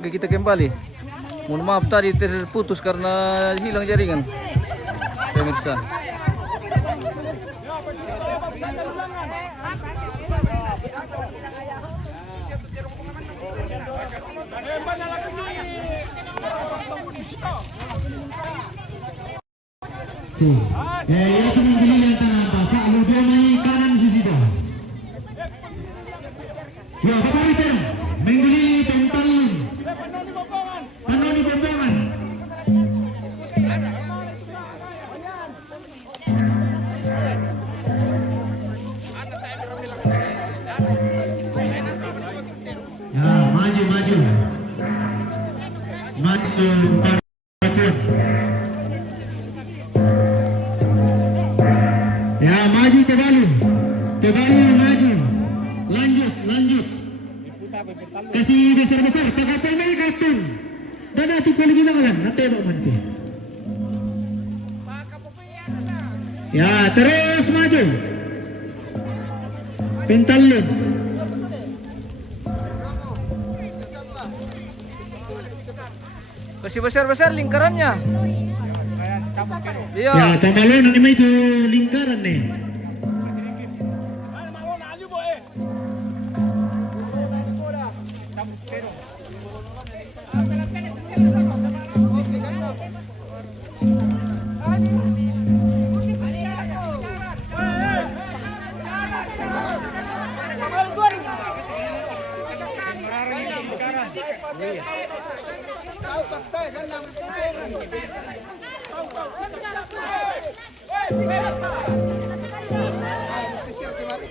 ke kita kembali. Mohon maaf tadi terputus karena hilang jaringan. Pemirsa. Yaitu membeli yang tanah basah ludo naik kanan Susito. Ya bakal itu membeli pentalun panoni pembangan. Ya maju ya maju tebalu maju lanjut kasih besar tagapal may kapten dan ati ko lagi nangalan natebo man ti ya terus maju pentalun Kasih besar-besar lingkarannya. Iya. Ya, tambalon ini itu lingkaran nih.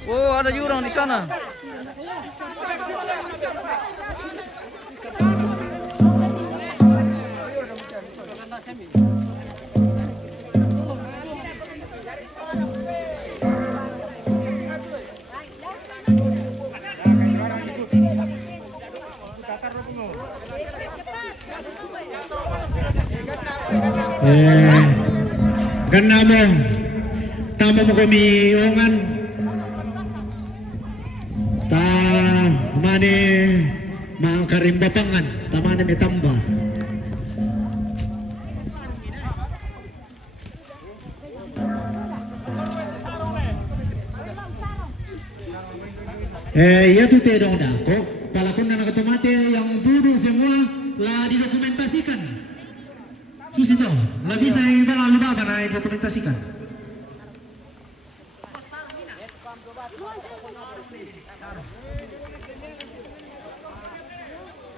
Oh, ada jurang di sana. Ganda mo tama mo kami ongan ta mane mga karimbatangan tamane may tamba ya tuh dong dah kok palakon na nakatumate yang duduk semua lah didokumentasikan Susito, lah bisa ibarat lupa na dokumentasikan.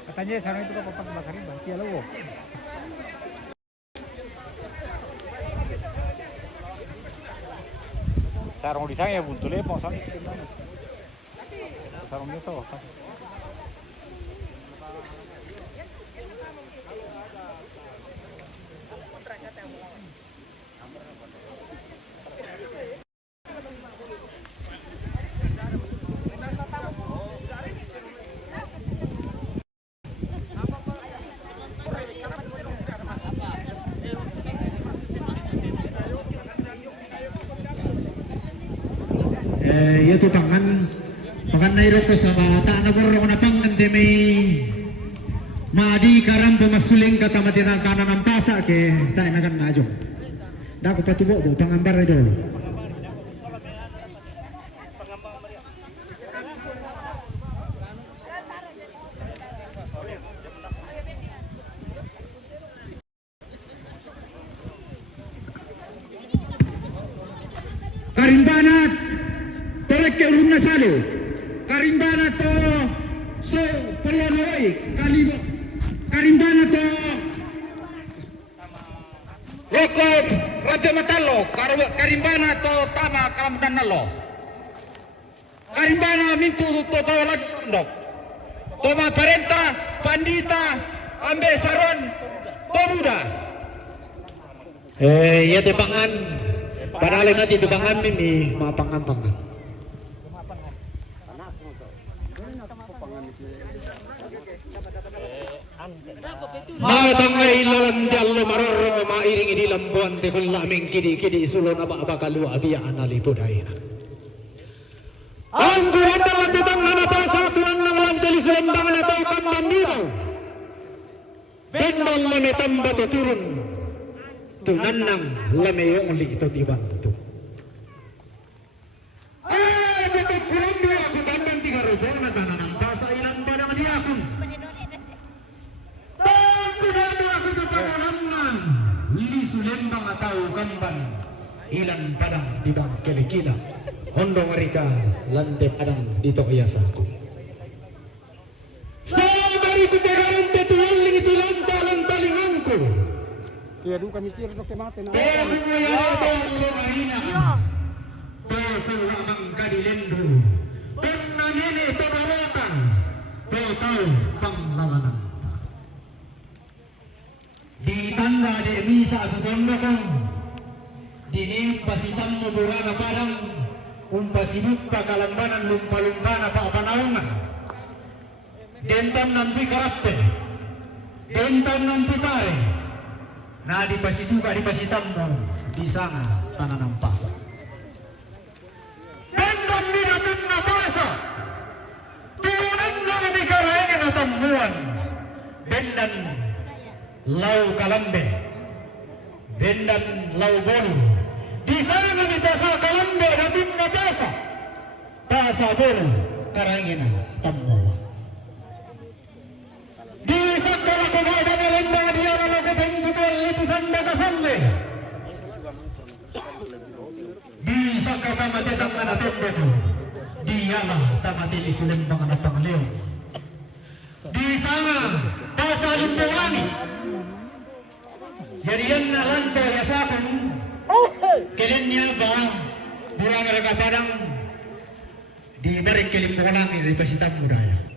Katanya sarang itu kok pas bakarin banti ya lo. Sarang di sana ya buntul ya, pasang itu gimana? Sarangnya tuh. Itu tangan pakan nairo ko sa bata nagoro ko na pangan te may madi karam pemasuling kata matina kanan ang pasa ke tayo nagan najo dako patubo bo pangambar dolo Karimbanat Torek ke urun nasalo Karimbana to so pelonoy kalibo Karimbana to Rokod Raja Matalo Karimbana to tama kalamutan nalo Karimbana mintu to tawag ndok Toma parenta pandita ambe saron to muda ya tepangan padahal nanti tepangan ini mapangan-pangan matangay lalan di Allah mararong mairing ini lambuan te kulaming kidi sulon aba kalu abiya analipuday na ang kuwanda lang tetang nanapa sa tunan ng walang telisulambangan at ay pambandito Tendal lame tambah tu turun. Tu nanang lame yang uli itu dibantu. Betul pulang dia aku tambah 3 rupiah na tananang basa ilan padang dia aku. Aku aku tu pamulang na. Li sulembang atau kamban ilan padang di bang kelikila. Hondo mereka lantai padang dito iasaku. Saudari ku pegaran tetualing itu lanta-lantalingangku. Kaya doon kami tiro do kay mate na. Pero mo yan talo mahina. Pero lamang kadilendo. Tonna nene todalatan. Totoo panglalanan. Di tanda de misa at tondo ko. Dinim pasitan mo burana padang. Umpasibuk pa kalambanan lumpa-lumpa na paapanaungan. Dentam nanti karate. Dentam nanti pare. Na di pasituka di pasitam mo di sana tanah ng pasa. Dentam ni natin na pasa. Tunan na di karayan na tambuan. Dendan lau kalambe. Dendan lau bolu. Di sana ni pasa kalambe natin na pasa. Pasa bolu karangin tambuan. Di sandala ko ba lembang dia lalu ko bentukan lipusan bakasalle. Di sakata mati tangan atau ko. Dialah sama tili sulembang anak pangleo. Di sana pasal limbangi. Jadi yan na lanto ya sakon. Kelen niya ba burang mereka padang di balik kelimbangi di pasitan budaya.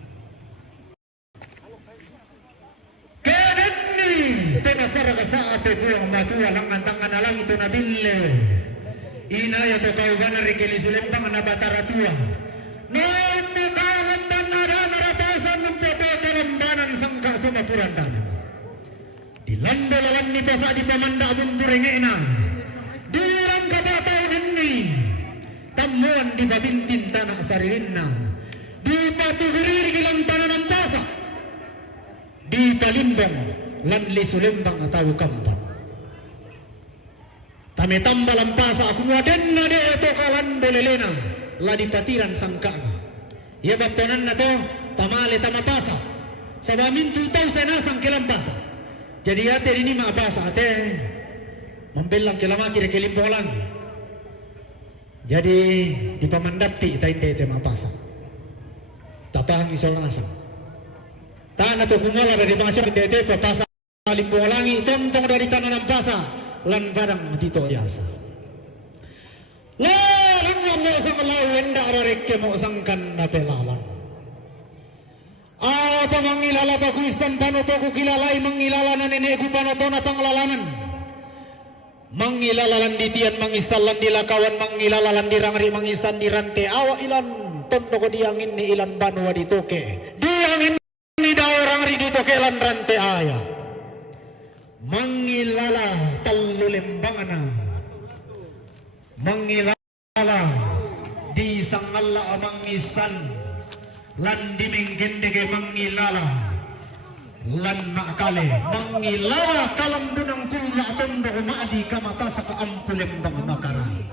Tenasar ka sa ape buang matua lang antangan alang ito na bille. Inaya to kauban rikili sulembang na bataratua. Noon mo kalamban na naratasan ng pote kalambanan sangka sumapurandanan. Dilando lawan ni pasa di pamanda munduring ina. Dirang kabataw ni. Tamuan di babintin tanah sarilin na. Di patuguri rigilang tanah ng pasa. Di palimbang lanli sulembang atau kampan. Tame tambal lampasa aku ngaden na de eto kalan bolelena ladi patiran sangkana. Ya batonan na to tamale tamapasa. Sabamin 2000 na sang kilampasa. Jadi ate ini mapasa ate membelang kilamaki de kilimpong lang. Jadi di pamandapi tainde te mapasa. Tapang isol nasang. Tanah to kumala dari bangsa tete papasa limbong langi tontong dari tanah ng pasa lan barang dito yasa. Lang mo sang lawen da arareke mo sangkan na pelalan. Apa mangilala pa kuisan panoto ko kilalay mangilala na nene ko panoto na panglalanan. Mangilalalan di tiyan mangisalan di lakawan mangilalalan di rangri mangisan di rante awa ilan tondo ko diangin ni ilan banwa di toke. Diangin ni daw rangri di toke lan rante aya. Mangilala talulembangana. Mangilala di sangala mangisan lan dimenggendege mangilala lan makale mangilala kalambunang kulla tondo maadi kamata sa kaampulembang makaray.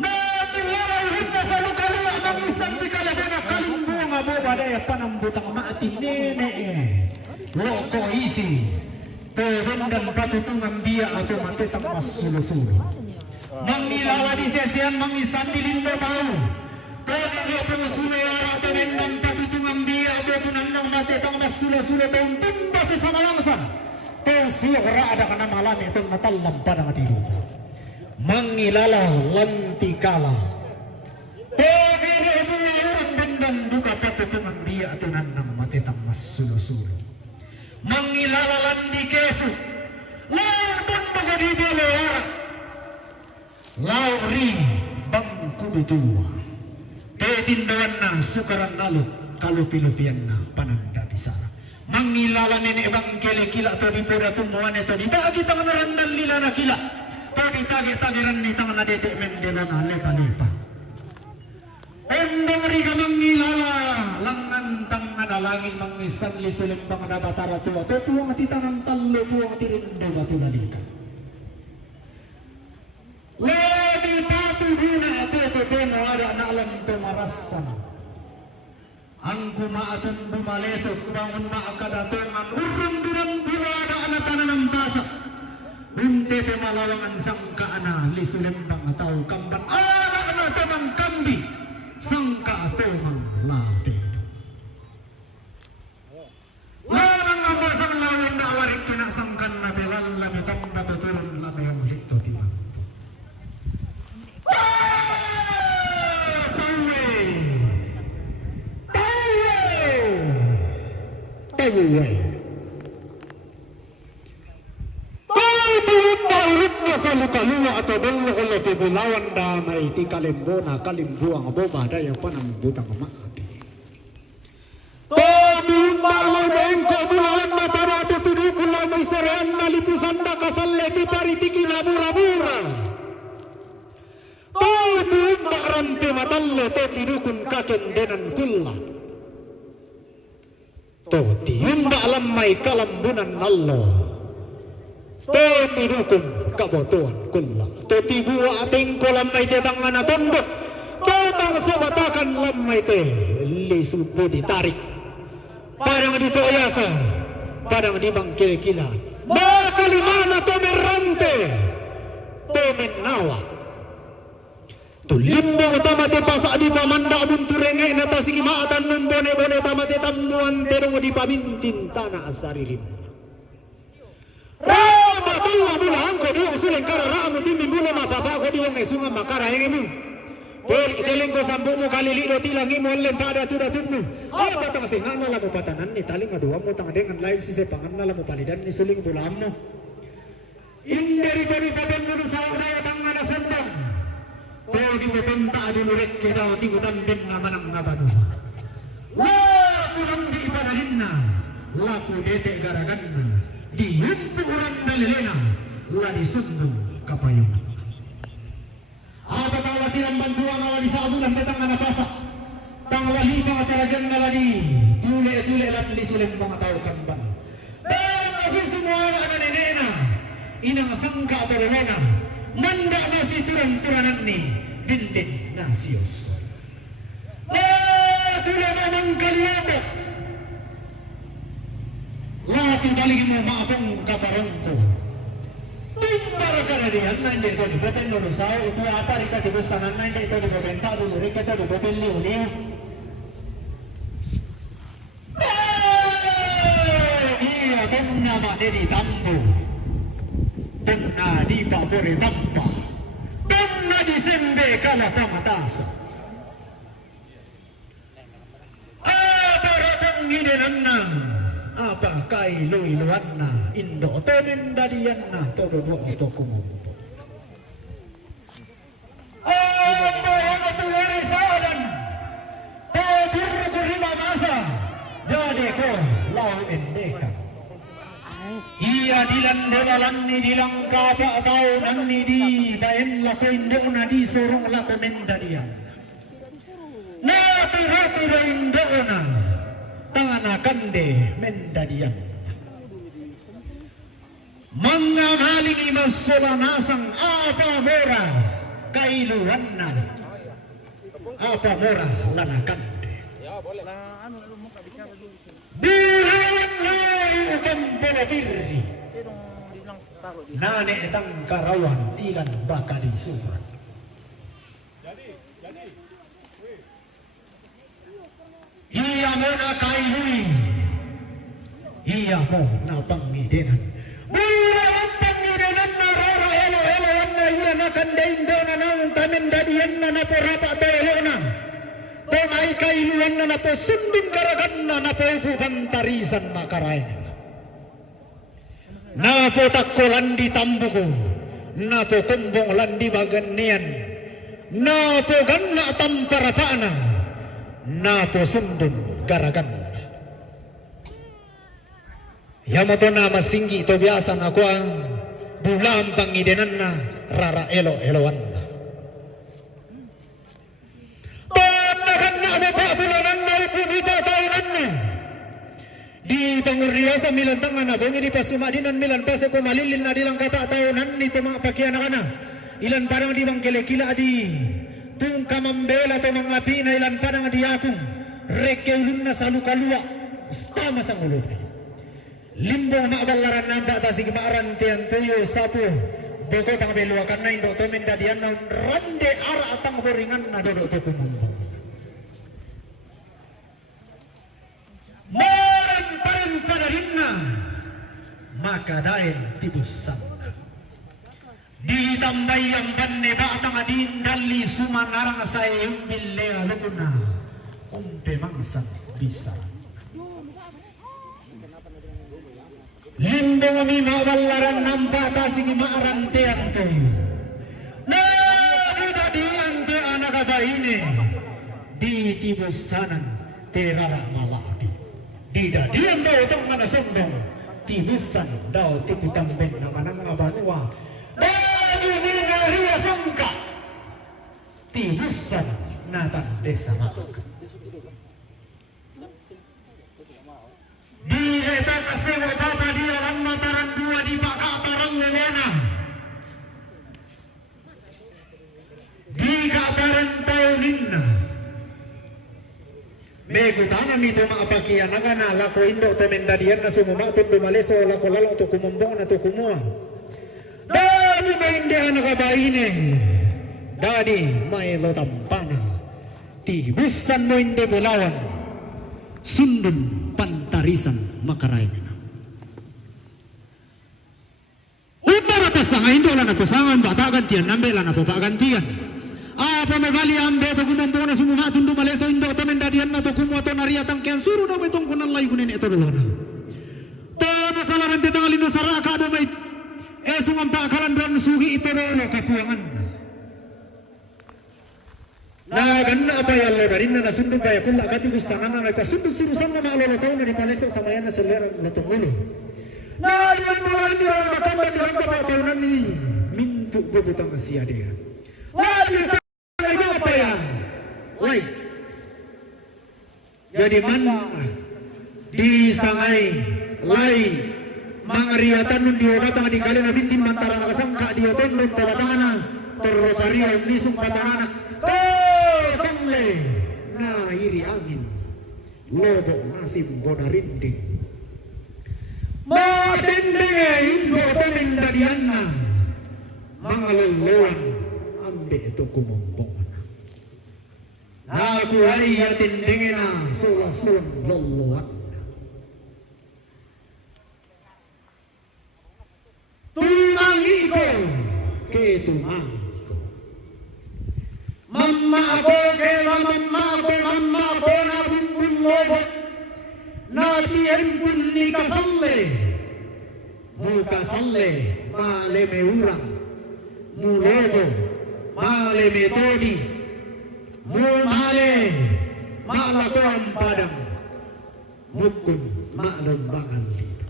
Mangilala hunda sa lukalua mangisan di kalabana kalimbunga bobadaya panambutang maati nene loko isi. Perendan patutungan dia atau mati tanpas sulu-sulu. Mangilala di sesian mangisan di lindo tahu. Kode dia pengusulnya atau rendan patutungan dia atau tunanang mati tanpas sulu-sulu tahun tumbas sama langsan. Tahu siapa ada kena malam itu matalam pada diri. Mangilala lantikala. Kode dia pengusulnya rendan buka patutungan dia atau tunanang mati tanpas sulu-sulu. Mangilalalan di kesu lau tondo di belora lau ri bangku ditua ketindawan na sukaran lalu kalupi-lupian na pananda bisara mangilalan nene bang kele kila to di poda tumuan to di bagi tangan randan lila na kila to di tagi-tagiran ni tangan adete mendelo na lepa-lepa endong ri ka mangilala langan tangan manalangin mangisan lisulim pang nabatara tua to puang ati tanang talo puang ati rindo batu nalika lagi patu guna ati temo ada na alam to marasan angku maatun bumalesok bangun maakadatongan urang durang pula ada anak tananang basak unte te malawangan sangka ana lisulim pang atau kampan ada anak tamang kambi sangka atau mang labi lalang apa sang lawin na alarik kinasangkan na belal labi tamba tutulong labi ang lito timang tawe sa lukalua atau dulu oleh pibulawan damai ti kalimbona kalimbuang boba daya panang butang mati tadun malam engko bulawan matara atau tuduh pula may sarean nalipusan na kasalle ti paritiki nabura-bura tadun marampi matalle te tidukun kakendenan kulla to tiyun alam may kalambunan nallo te tidukun kabotuan kulla te tibua ating kolam may te tangan atondok te tang sabatakan lamay te lisupo ditarik parang dito ayasa parang di bang kila-kila makalimana to merante to menawa tulimbo utamate pasa di pamanda bunturenge natasi maatan nung bone-bone tamate tambuan terong di pabintin tanah asaririm Rama tulah bulang ko di usulin karara mo timbing bulo mapapa ko di yung esunga makara yang imu por iteling ko sambu mo kalililo tilang imo len pada tudatun mo ay patang singa na mo patanan ni taling aduwa mo tang dengan lain sisi pangan na mo palidan ni suling bulam mo inderi ko ni paten mo sa udaya tangan na sandang por di mo penta adu rek kita tigutan din nga manang ngabado laku nang di ipanalin na laku dete garagan na di yuntu orang dalilena la disundung kapayung apa tang latihan bantuan ala di sabulan tetang ana pasak tang lahi pangatarajan ala di tule lan di sulem pangatau kamban dan asin semua ana nenena inang sangka atau lelena nanda nasi turan-turanan ni dintin nasios tule namang kaliabat lati balik mo maapong kaparangko tumbara ka na diyan na hindi ito di boten nonosaw ito apa rika tibusanan na hindi ito di bobenta dulu rika ito di boten liw-liw iya tunna ma di tambo tunna di papore tampa tunna di sembe kala pamatasa barabang hidenan na apa kai luiluan na indo tonin dadian na todo do to kumumpo ano tuwari sadan patur ko rima masa dade ko lau endeka iya dilan dolalan ni dilang kapa tau nan ni di baen lako indo na di sorong lako mendadian na tiro indo na tanganakan de mendadian mangangaling imasolanasang apa mora kailuan na apa mora lanakan de bilang layu pelapiri nane etang karawan tilan baka di surat iya mo na kailuin iya mo na pangidenan bulan pangidenan na rara elo na iya na kandain do na nang tamin dadian na naporapa to elo na to may kailuan na napo sundin karagan na napo upupantarisan makarain napo takkolan di tambuko napo kumbong landi baganian napo ganna tamparapana napo sundun garagan Yamato na masinggi ito biasa na ko ang bulam pangidenan na rara eloan na tanagan na mo pa bulanan na upunita taonan na pangurniya sa milan tangan na bungi di pasumadinan milan pase ko malilin na dilang kata tahunan ni tuma pakian na ilan parang di bang kelekila di tung kamambela to mga pina ilan parang di akong rekeulun na sa lukalua stama sang ulupay limbong maabalaran na bata sige maaran tiyan tuyo sapo boko tang beluakan na indo to mendadian na rande ara atang boringan na dodo to kumumbang maran parang panarin na maka dain tibusan ditambay ang banne batang adin dali sumanarang sa iyong bilya lukuna umpe mangsang bisa limbong mi mawalaran ng bata sige maarantean kayo na idadian te anak abaine di tibusanan terara malabi didadian daw itong manasundong tibusan daw tiputamben na manang abanua dahil ninariya sangka tibusan natan desa makak di reta kasewa bata di alam mataran dua di pakataran lelena di kataran taunin na megutana mito maapakian na kana lako indo to mendadian na sumumatod dumaleso lako lalo to kumumbong na to kumua dani maindihan na kabaine dani may lotampana tibusan mo hindi bulawan sundun pantarisan makarayan na upara pasanga indo lang na pasangan batagantian nambela na papagantian apa may bali ambe to gumambo na sumumatun dumaleso indo to mendadian na to kumuato nariatang kian suru daw may tungkunan lay kunin ito dolo na to masalaran titangalin no saraka daw may sungang pakalan doon sugi ito dolo kapuangan na ganna apa ya lebarin na nasundun kaya kung lakati do sangan na may pasundun surusan na maalolo taon na di paleso sa mayan na selera na tumulo na yan mo rin nila makamban nilang kapatawanan ni mintu gubutang siya dia lagi sa mga apa ya lay jadi mana di sangay lay mangariatan nun diobatan di kali na bintin mantara nakasangka dioton nun tawatangan na torropariya nisong patanganak Sangle na iri angin lobo nasim bonarinding matinding indo tomindadian na mga luluan ambe ito kumumbong na aku ay atindingin na sulasun luluan tumangi ko ketumangi Mama ako kaya mama ako na bumbun lobo na tiempun ni kasalle mu kasalle male me urang mu lobo male me todi mu male malakuan padang mukun maklum bangan lito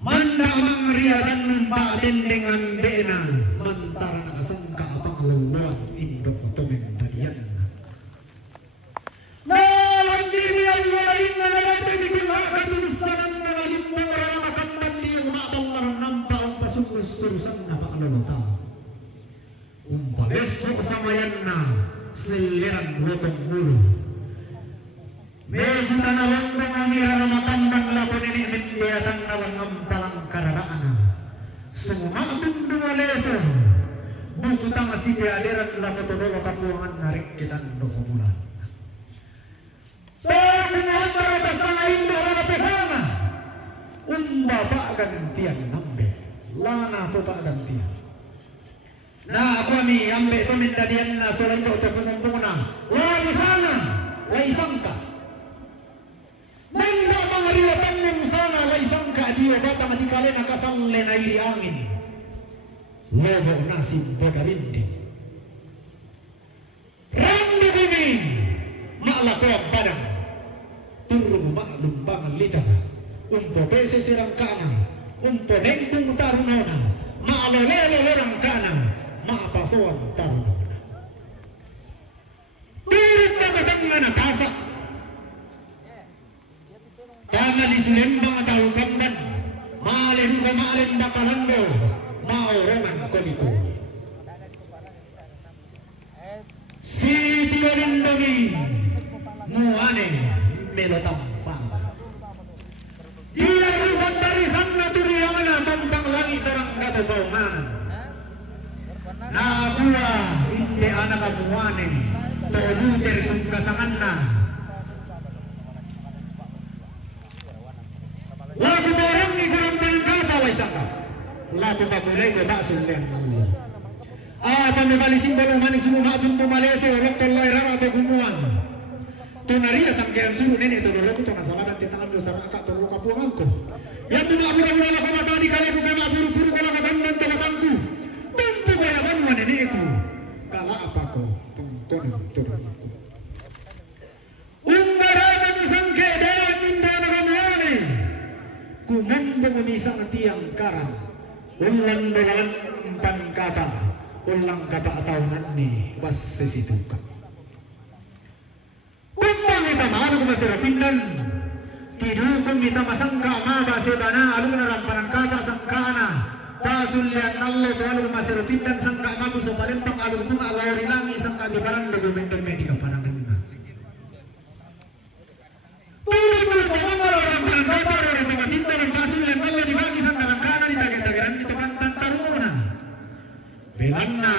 manda mangriatan nun patin dengan bena mantara nakasangka apang luluan indo to mentarian na landi ni Allah inna lati ni kulaka tulusanan na limbong rana makamban ni umaballar nampa ang pasunus-surusan na pakalulota umpaleso samayan na siliran lotong ulo medyo na nalandang ang ira na matandang lato ni Mindiatan na lang ang palang kararaan sumatong dumaleso bukutang asipiadiran lato tololo kapuangan narik kitan dokubulan tangungan marata sa ngayon na rana pesana umba pa gantian nambe lana po pa gantian na ako mi ambe to mindadian na solendo to kumumbong na lagi sana laisang ka manda mga riwatan ng sana laisang ka diyo bata madikali nakasalle na iri angin lobo nasim bodarindi randi bumi maalako ang padang turug maalumbangan lita umpo pese sirang kana umpo nengkung tarunona maalolelo lorang kana maapasoan tarunona turug na matang na natasa silembang atau kamban malen ko malen bakalando maurongan ko diko si Tionindogi muane melotampang dia rubat dari sang naturiangan mambang langit terang katotongan na kuwa hindi anak amuane toluter kung kasangan na lagu barang ni kurang tangkap away sangka lagu pakulay ko baksul din apa membalising balong manik semua atun pumalese orang tolay rara atau kumuan tunari atang kian suruh nenek itu dulu tu nasala dan tangan dosa akak tolu kapuangan ko yang tu nak buru-buru lah kau mata di kali bukan nak buru-buru kalau katan dan tengah-tengku tumpu kaya banguan nenekku kala apa ko tungkonang turunku umbarana misangke dalam minda nakamuane kumambong umisang tiang karang ulang dalam empan kata ulang kata atau nanti was sesituka kumbang kita malu kumasiratindan tidukong kita masangka maba setana alun narampanan kata sangkana pasulyan nallo to alun kumasiratindan sangka mabu so palempang alun pun alawari langi sangka di barang dokumentan medika panangan na turut kumamala rampanan kata orang tumatindan ang pasulyan nallo di bagi sangka kana di tagay-tagaran di tekantan taruna belanna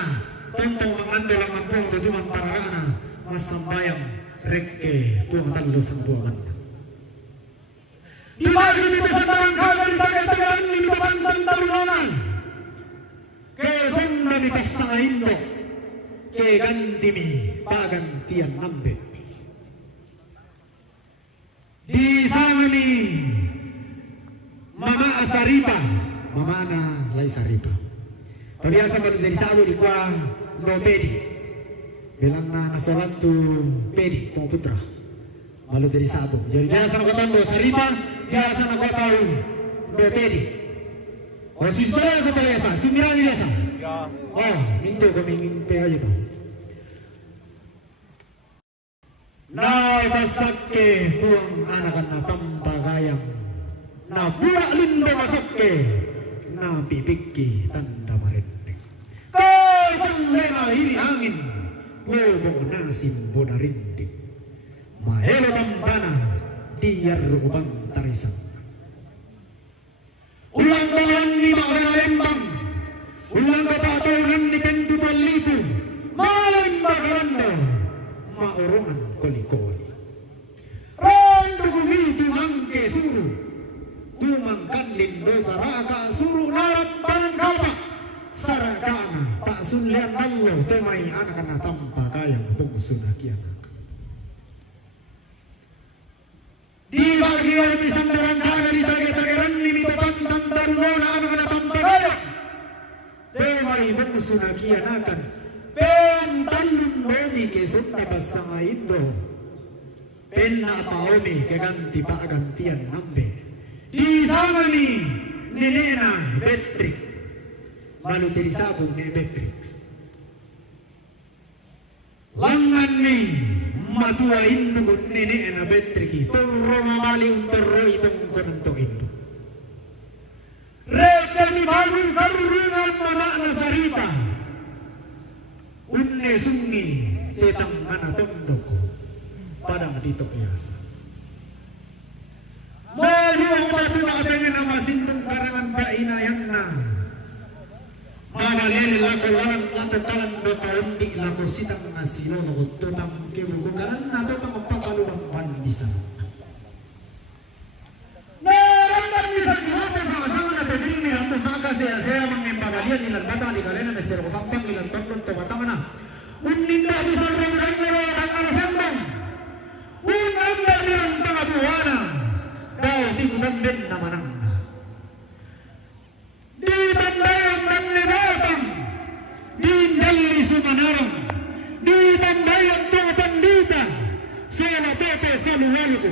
tontong mangando lang ang puong tutuman pararana mas sambayang rekke puang talo sang buangan di bagi nito sa barangkada di tagay-tagaran ni mitapantang tarunan ke sonda ni tesang indo ke gantimi pagantian nambe di sana ni mama asaripa mama na lay saripa pabiasa manusia di salo di kwa no pedi bilang na nasolat tu pedi pong putra malu dari sabo jadi biasa na kotondo saripa biasa na kotau no pedi o si saudara kota biasa cumirang biasa oh minto kami mimpi aja tuh na pasakke puang anakan na tampagayang na burak lindo masakke na pipiki tanda marinding kau talena hiri angin bobok nasim bona rinding mahelo tampana diyar ubang tarisan ulang bahan ni makana lembang ulang kapatunan ni pentu talipu maling makaranda maurongan koli-koli randu gumitu mangke suru kumangkan lindo saraka suru narap panangkapa sarakana tak sunlian nallo temai anak-anak tanpa kayang pungsunah kianak di bagian pisang darangkana di tage-tageran limito pantang tarunona anak-anak tanpa kayang temai pungsunah kianakan pentalun nomi kesunda pasanga indo penna paomi keganti pagantian nambe di sana ni nenena Beatrix malu teri sabung ni Beatrix langan ni matua indo nenena Beatrix turro mamali unterro itong kononto indo reka ni baru karurungan mama na sarita unne sungi tetang mana tondoko padang dito iasa malu ang batu makapengen na masindong karangan kainayan na magalele lako lalang lako kalan do kaundi lako sitang nasino lako tutang kibuko karan na tutang pakaluang pandisa narangan bisa kinapa sama-sama na pemiling nilang maka saya mengembagalian nilang bata di kalena na sero pampang nilang toplon tomatama na uninda bisa ramudan nero ang alasambang unanda nilang tangabuhana daw tigutan din naman ang di tandayang ng nibatang di dali sumanarang di tandayang tuwatan dita sa latete sa luwalo ko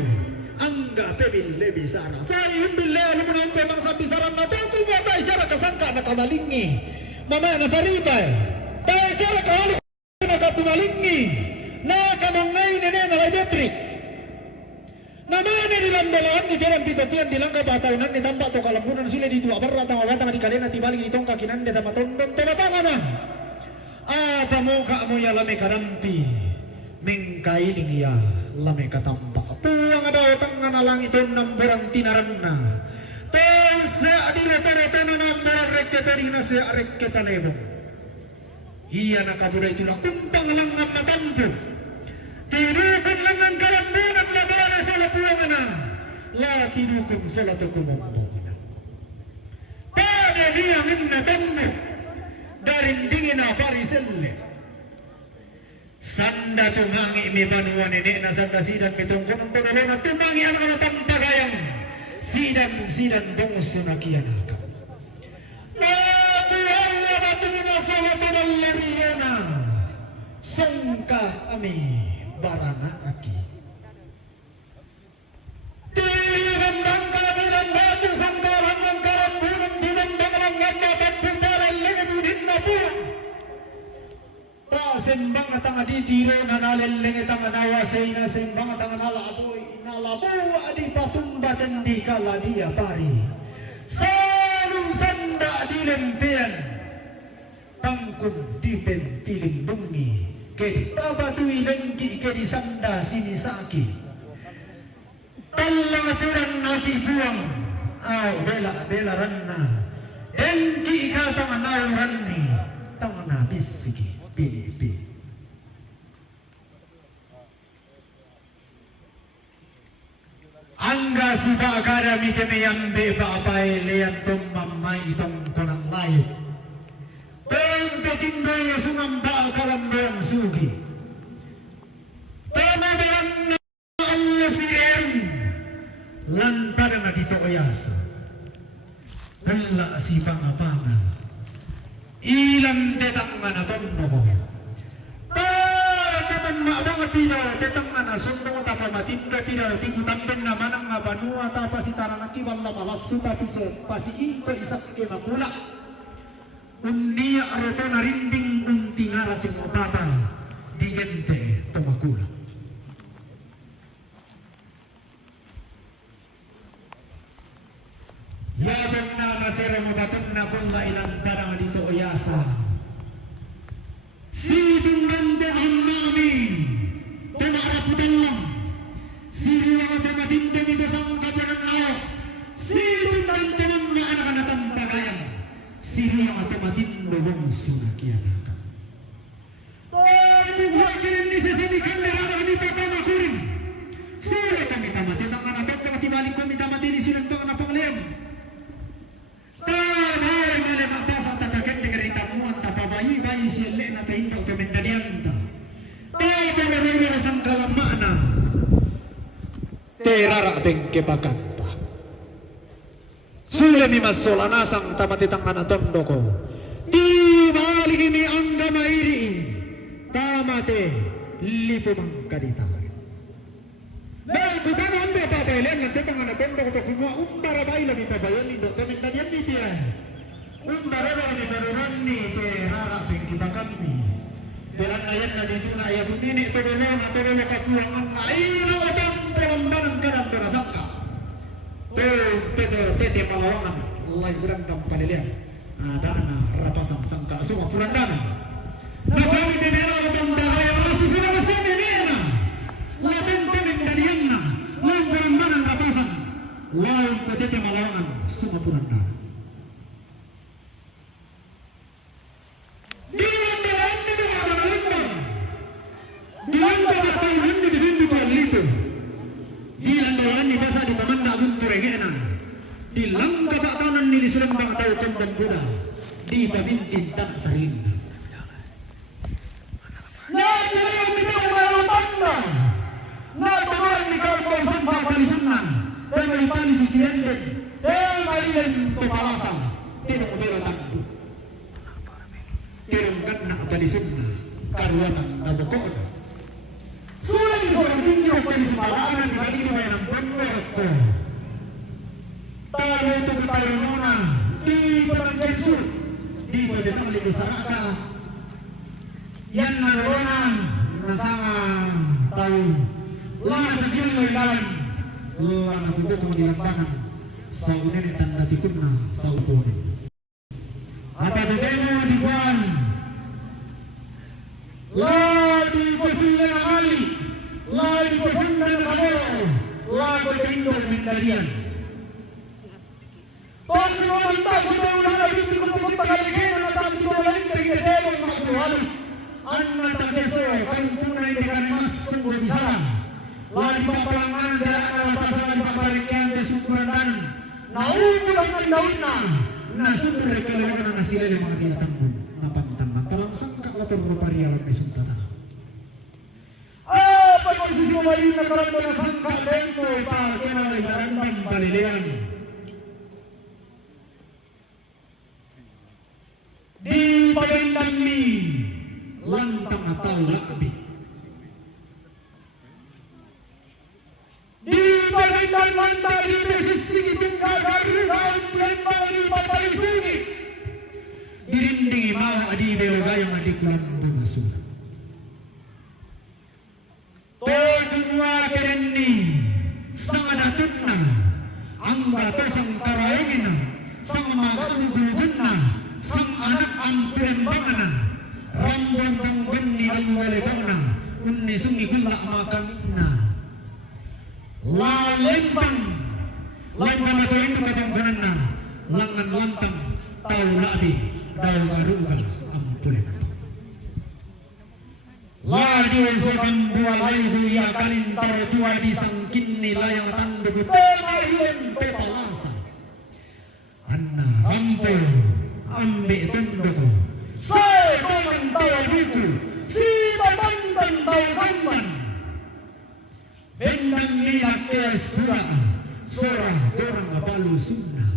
angga pebil lebi sara sa ihimbil lalo mo ng pemang sa bisaran na to kung matay siya nakasangka nakamalingi mama nasaripay tayo siya nakahalo nakatumalingi nakamangay nene na lay Beatrix namane nila dalam di dalam pitatian di langkah batahunan di tampak to kalambunan sulit di tua berat tang awatang di kalena tibalik di tongka kinan de tamaton don tomatangana apa mo ka mo ya lame karampi mengkailing ya lame katamba puang ada tangan langit nam berang tinaranna tense adira tarata nam berang rekketarina se rekketalebo iya nakabura itulah kumpang langan natampu tinukan langan kalambunan labana sala puangana la tinukum salatukum umbuna pada dia minna tammu dari dingin pariselle sanda tumangi mi banua nenek na sanda sidan mitungkun untuk dolona tumangi anak-anak tanpa gayang sidan bongsu nakianaka nabu ayya batuna salatun allariyana sangka ami barana aki direndang kami dan batu sangka langgang karambunan direndang langgang dapat putaran lengan udin nabuan sembang atang adi tiro nanaleleng atang anawa seina sembang atang nalaboy nalabu adi patumba dan di kala dia pari saru sanda di lempian tangkum di pentiling bungi ke pabatui lengki ke di sanda sini saki talang aturan naki buang au bela ranna engki katang anau ranni tangan habis sigi PDP. Angga suba akademi temeyambe bapai leyan mamai itong konang lain. Pengketindo sungam ba kalambuan sugi. Tamadan Allah siren lantaran na dito oyasa. Kala si pangapangan. Ilang tetang nga na tondo ko tatang maabang tinaw tetang nga na sundo ko tapamatinda tinaw tikutamben naman ang banua tapasitarang akiwal na malasu tapise pasiin ko isak ke makula unia aroto na rinding unting arasing utata di gente tumakula yadong na nasera mo batong na kung ilang tanang dito o yasa siting nandahan namin tumaraputan lang siriyang at matindang ito sa kapanan na siting nandahan na anak-anatang tagayan siriyang at matindang sunakianakan buhay kirin ni sasamikan na rana ni patama ko rin sulit ang itamati ang anatang nakatibalik ko mitamati ni silang bang napangliyam terara bengke pakanta sule mi masola nasang tamatitang anatondo ko di balik ini angga mairi tamate lipo mangkaditari dahil kutano ambe pabaylan nagtitang anatondo ko to kumwa umbara bayla mi pabayan ni doktor mindanian ni dia umbara bayla mi paruran ni terara bengke pakami terang ayat na dito na ayat ini tolong atau tolong kapuangan aino atang pelambanan kadang berasaka tete palawangan lai berang dam panelian ada na rapasan sangka semua purandana na kami dinera atang dahaya masih sudah masih dinera laben temen dadianna lai pelambanan rapasan lai tete palawangan semua purandana di langka batanan ni sulang bang tahu kondang Buddha di pabintin tak sarin na nilayang bitaw marutang na tamarang ni kalpang sumpa palisunan dan may palisusiyandan dan maliyan pepalasan tinong bela tangdo tinong gana palisunan karuatan na bukod sulang seorang tinggi palisumalaan ang ibalik ni bayan ang pangmerok ko talo itu bertarunona di Batang Sud di Batang Lilusaraka yang nalona nasanga tahu lana terkini melilan lana tutup di lambangan saunen tanda tikuna saupone apa tetemo di kuan la di posungan kali la di posungan kaboro la ko tindo mindarian ton ko anta ko na lagi ko ko tagalin na sa tito lain tingedelo magtuhal anna tadeso kan tunay de kanimas sungguh bisa lagi papalangan dari alasan di paparikan ke sumberan naun ang nauna na sumber kalawan na sila ng mga diatambon napantaman parang sangka la toro parialan may suntata pag-isisi mo mayin na karoon ng sangka lento pa kinalay marandang balilian di pagandang ni lantang ataw labi di pagandang lantang di besisingitong gagarugan piyambang di patalisingit dirindingi mau adi belogayang adikulan bumasura todungwa kerenni sangadatut na ang bato sang karaingin na sang magalugulugan na sang anak ang pinambangan na rambang tanggan ni ang malibang na unni sungi kula makan na lalempang lempang na to ito katangganan na langan lantang tau labi daw garugal ang pulim lagi sekan bualai buya kanin taruh tua di sangkin nilai yang tanda pemahian pepalasa anna rampo ambe tundoko saya komang tawa buku si batang tawa kamban bendang niat ke surah orang apalu sunnah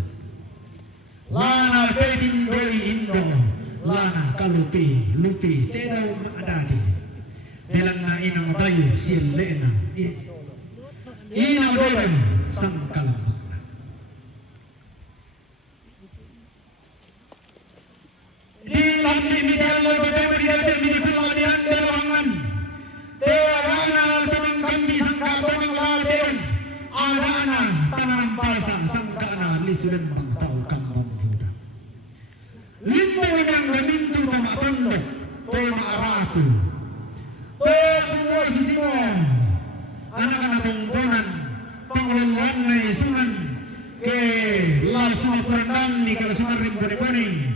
lana bedin doi indo lana kalupi lupi tedau adadi bilang na inang bayu silena inang dolen sang kalambak di lambi midalo bebe midalo midikulau di anda ruangan tewana tunang kambi sang kabonang laden ada anak tanam palsa sang kana lisulen bang tau kambang buda limbo yang gamintu tama pondok tolma aratu Tubuh sisimo anak-anak tunggunan pengelolaan na sunan ke la sumafuran ni kalau sunan rimboni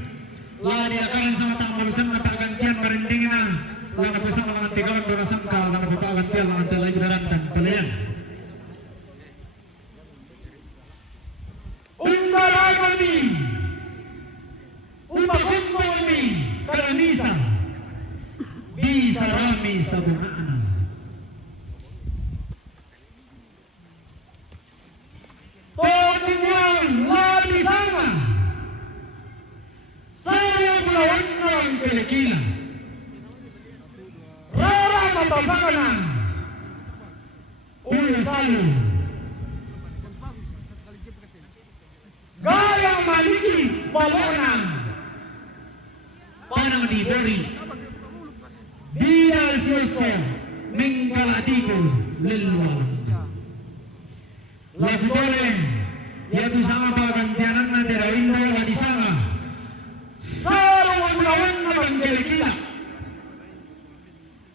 la dinakaran sama tang manusan na pagantian marindingin na la napasang mga tigalan doon sangka la napapagantian la antala ibaran dan pelayan ungkaragan ni umpakumpul ni karanisa bisa rami sabunaan pokoknya labi sama saya melawan orang kele-kele rara mata sakana ulu salu gaya maliki balonan panang diberi Dinal sosial mengkalatiku lelualang lagu boleh yaitu sama pagantianan na tera indo la di sana sarang mulawan na bangkelekila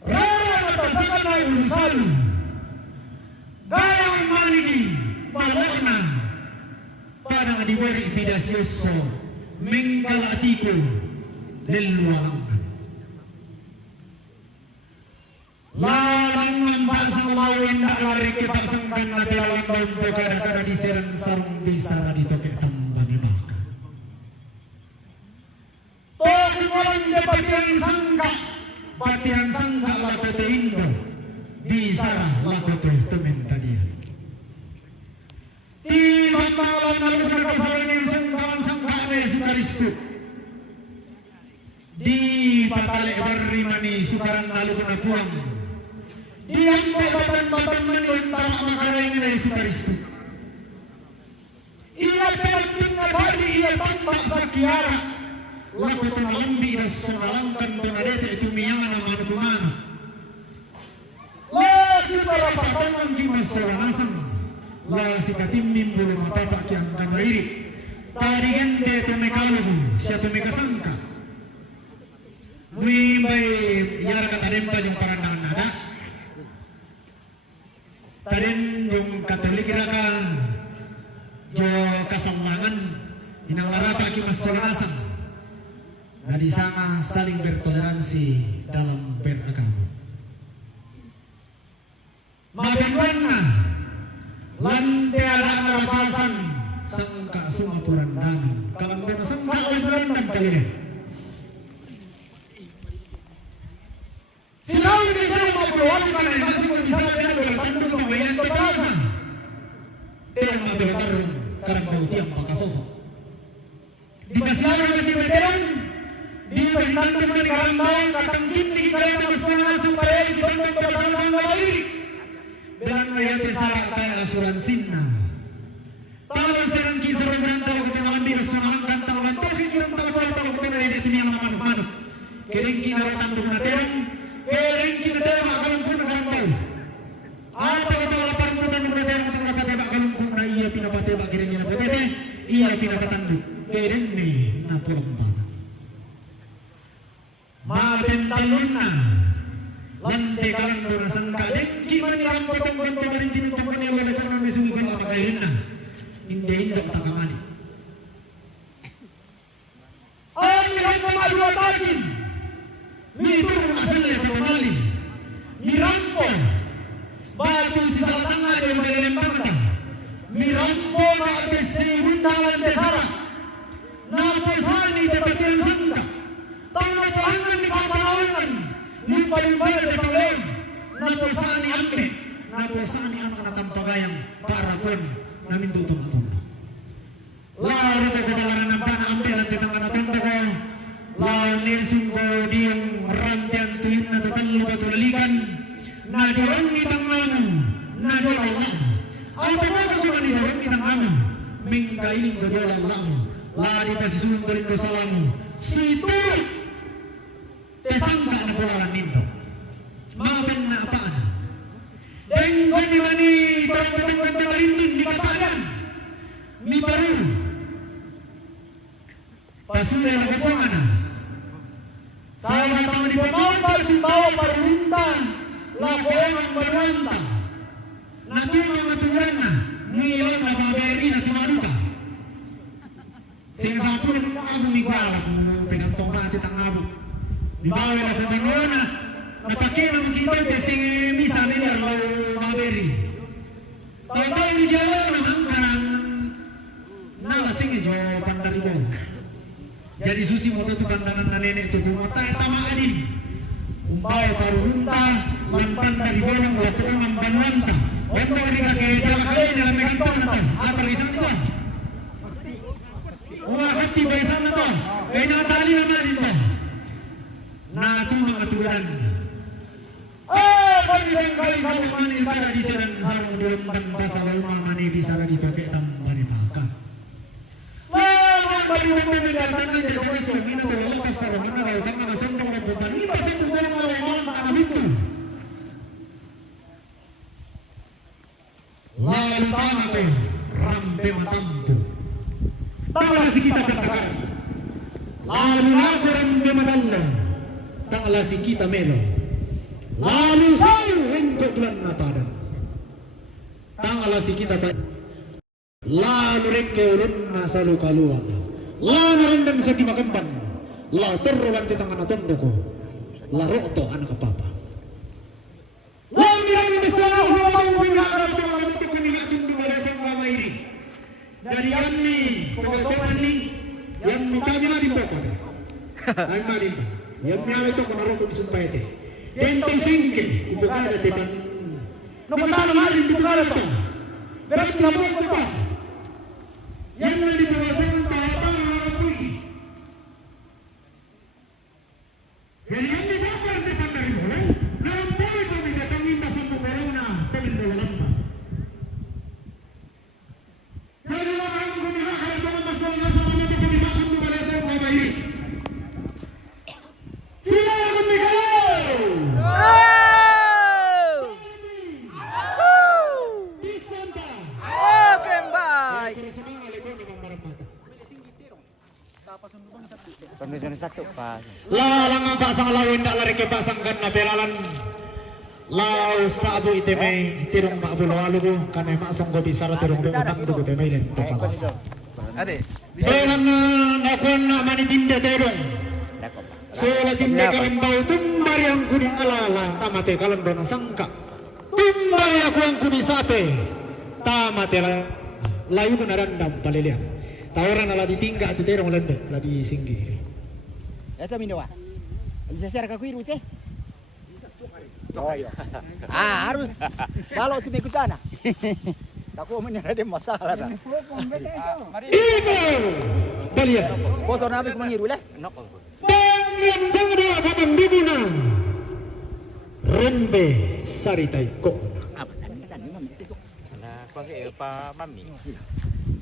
rara matasakan na ulusalu gayang manigi balokna parang diberi pidasioso mengkalatiku lelualang lalang nampak sang lawin tak lari ke paksangkan na tilalang bambu kada-kada diserang sarung bisa ditokek tambah di baka tok dimorang de patiran sangka lakote indo bisa lakote temen tadian di bambalan lalu berkasaran sangka ne sukaristu di patale berrimani sukaran lalu kena puang diam batan-batan menentang makaraingan ay sukaristu iya penting na bali iya tambak sa kiara lako tumalambi na sunalangkan tunadete tumiyangan ang manukumano lagi para patalang kimasaranasang la sikatimmin bulu matata ki angkan mairi tadi gente to mekalugu sia to mekasangka mui bai yar kata dempa jung parandangan nada tadin jung katolik raka jo kasalangan inang larata ki masolinasan nah di sana saling bertoleransi dalam beragama mabagwana lantai anak narapasan sangka semua purandangan kalau mereka sangka oleh berendam kali ini selalu ini kalau mau berwali pada masih bisa ada bertanduk ke mainan kebalasan tiang bertarung karena bau tiang pakai sofa dikasih orang di veteran di bertanduk dengan karambau kakang kini kalian bersama supaya ditanduk ke batang bairi dengan mayat syarat kaya asuransinya tahun serang kisah berantau kata malam biru semalam kantau lantar kikiran tahu tahu kata dari itu yang manuk kering kina bertanduk naterang kering kina tembak kalungkung karambau atau kata lapar bertanduk naterang kata kata tembak kalungkung na iya pinapa tembak kering kina potete iya pinapa tanduk kering nih na pulang banget maafin talunna lantai kalang dona sangka dengki maniram potong bantu marintin teman yang wala karena mesugi kan apa kairina indah takamani ang madu atakin itu asalnya takamani mirampo batu sisa tangga dia dari lembang mirampo na abesi undangan desara na posani tepatiran sangka tangan tangan di kapalawan limpah-limpah dari panggung napusani ambe napusani anak tampagayang para pun namin tutong-tutong laro ko kadalaran ng panambe nanti tangan natanda ko lanisong ko diyang rantian tuyot na tatalo batulalikan na diyon itang amo na diyon Allah ang tabaga ko man diyon itang amo mingkailing ko diyon Allah ladi pasisuong ko rin do salamu situt tesangka na pularan nito maafin na apaan denggon ni mani parang tamarindin di katagan ni baru pasunay na kapuangan saya tahu di pemawal di bawah parunta lakukan ang barwanta natulong na turan na nilang na baberi na tumaduka sehingga sa puno ako ni Kuala kung pinagtong natin ang abot di bawah na tatangona napakina mo kita kasi misa nila law baberi tayo ni Jalo naman karang nalasing jo pandaribo jadi susi mo to pandangan na nenek to kung matay tamaan din umbay parunta lantan dari bolong lakukan ng banwanta wento rin ka kaya jala kaya nilang may kanto na to atar isang ito umakati ba isang na to ay nakatali naman ito natulong aturan pagbilang kali kamu manil kada di serang sarang dalam bangsa sarang mani di sarang itu ke tambari baka bagi memang datang di dalam sini itu lepas sarang mana lalu kan mana sombong dan beban ini pasti bukan malam malam itu lalu tanah tu rampe matampu tanglah si kita bertakar lalu lagu rampe matalla tanglah si kita melo lalu sayu untuk tuan napadan tanglah si kita lalu reke ulun nasalu kaluan lalu rendam saki makempan la terruan di tangan atondoko la roto anak papa lalu nilai besar huwag pinagkarap ito ang ito kanilatin dumala sa mga ini dari yanni pagkatopan ni yanni kami na din po ay manin pa yanni namin ito kung naroko bisumpay ito dentro singke upukada tekan no patalo malin dipukada to pero tinabok ko to yan na dipukada ng tapang mga pugi yan ni bakar di pandari mo naampoy ito ni datangin na sa pukaraw na pamindolalan pa kaya lang ang gumiha kaya ito ang masal na sa mga ito panimakon dumala sa mga bayi sila ang gumiha Oh! Permisi satu pas. Lalang ang pasang lawin dak lari ke pasang kan na pelalan. Lau sabu iteme tirong mabulo alugo kanay masong go bisara tirong do utang do iteme len to palas. Ade. Pelan na nakon na manitinde terong. Sola tinde karambau tumbari ang kuning alala tamate kalan do na sangka. Tumbari ako ang kuning sate. Tamate layu ko narandam palilian. Tawaran na labi tingga atu terong lembe labi singgiri. Essa minua. Bisa share ke kuiru teh. Oh iya. Harus. Kalau tu ikut sana. Takut menyerah ada masalah dah. Itu balian. Foto nabi kumangiru lah. Bangyan sangda babang bibuna. Rembe saritai kokona. Apa tadi mami itu. Nah, pakai apa mami?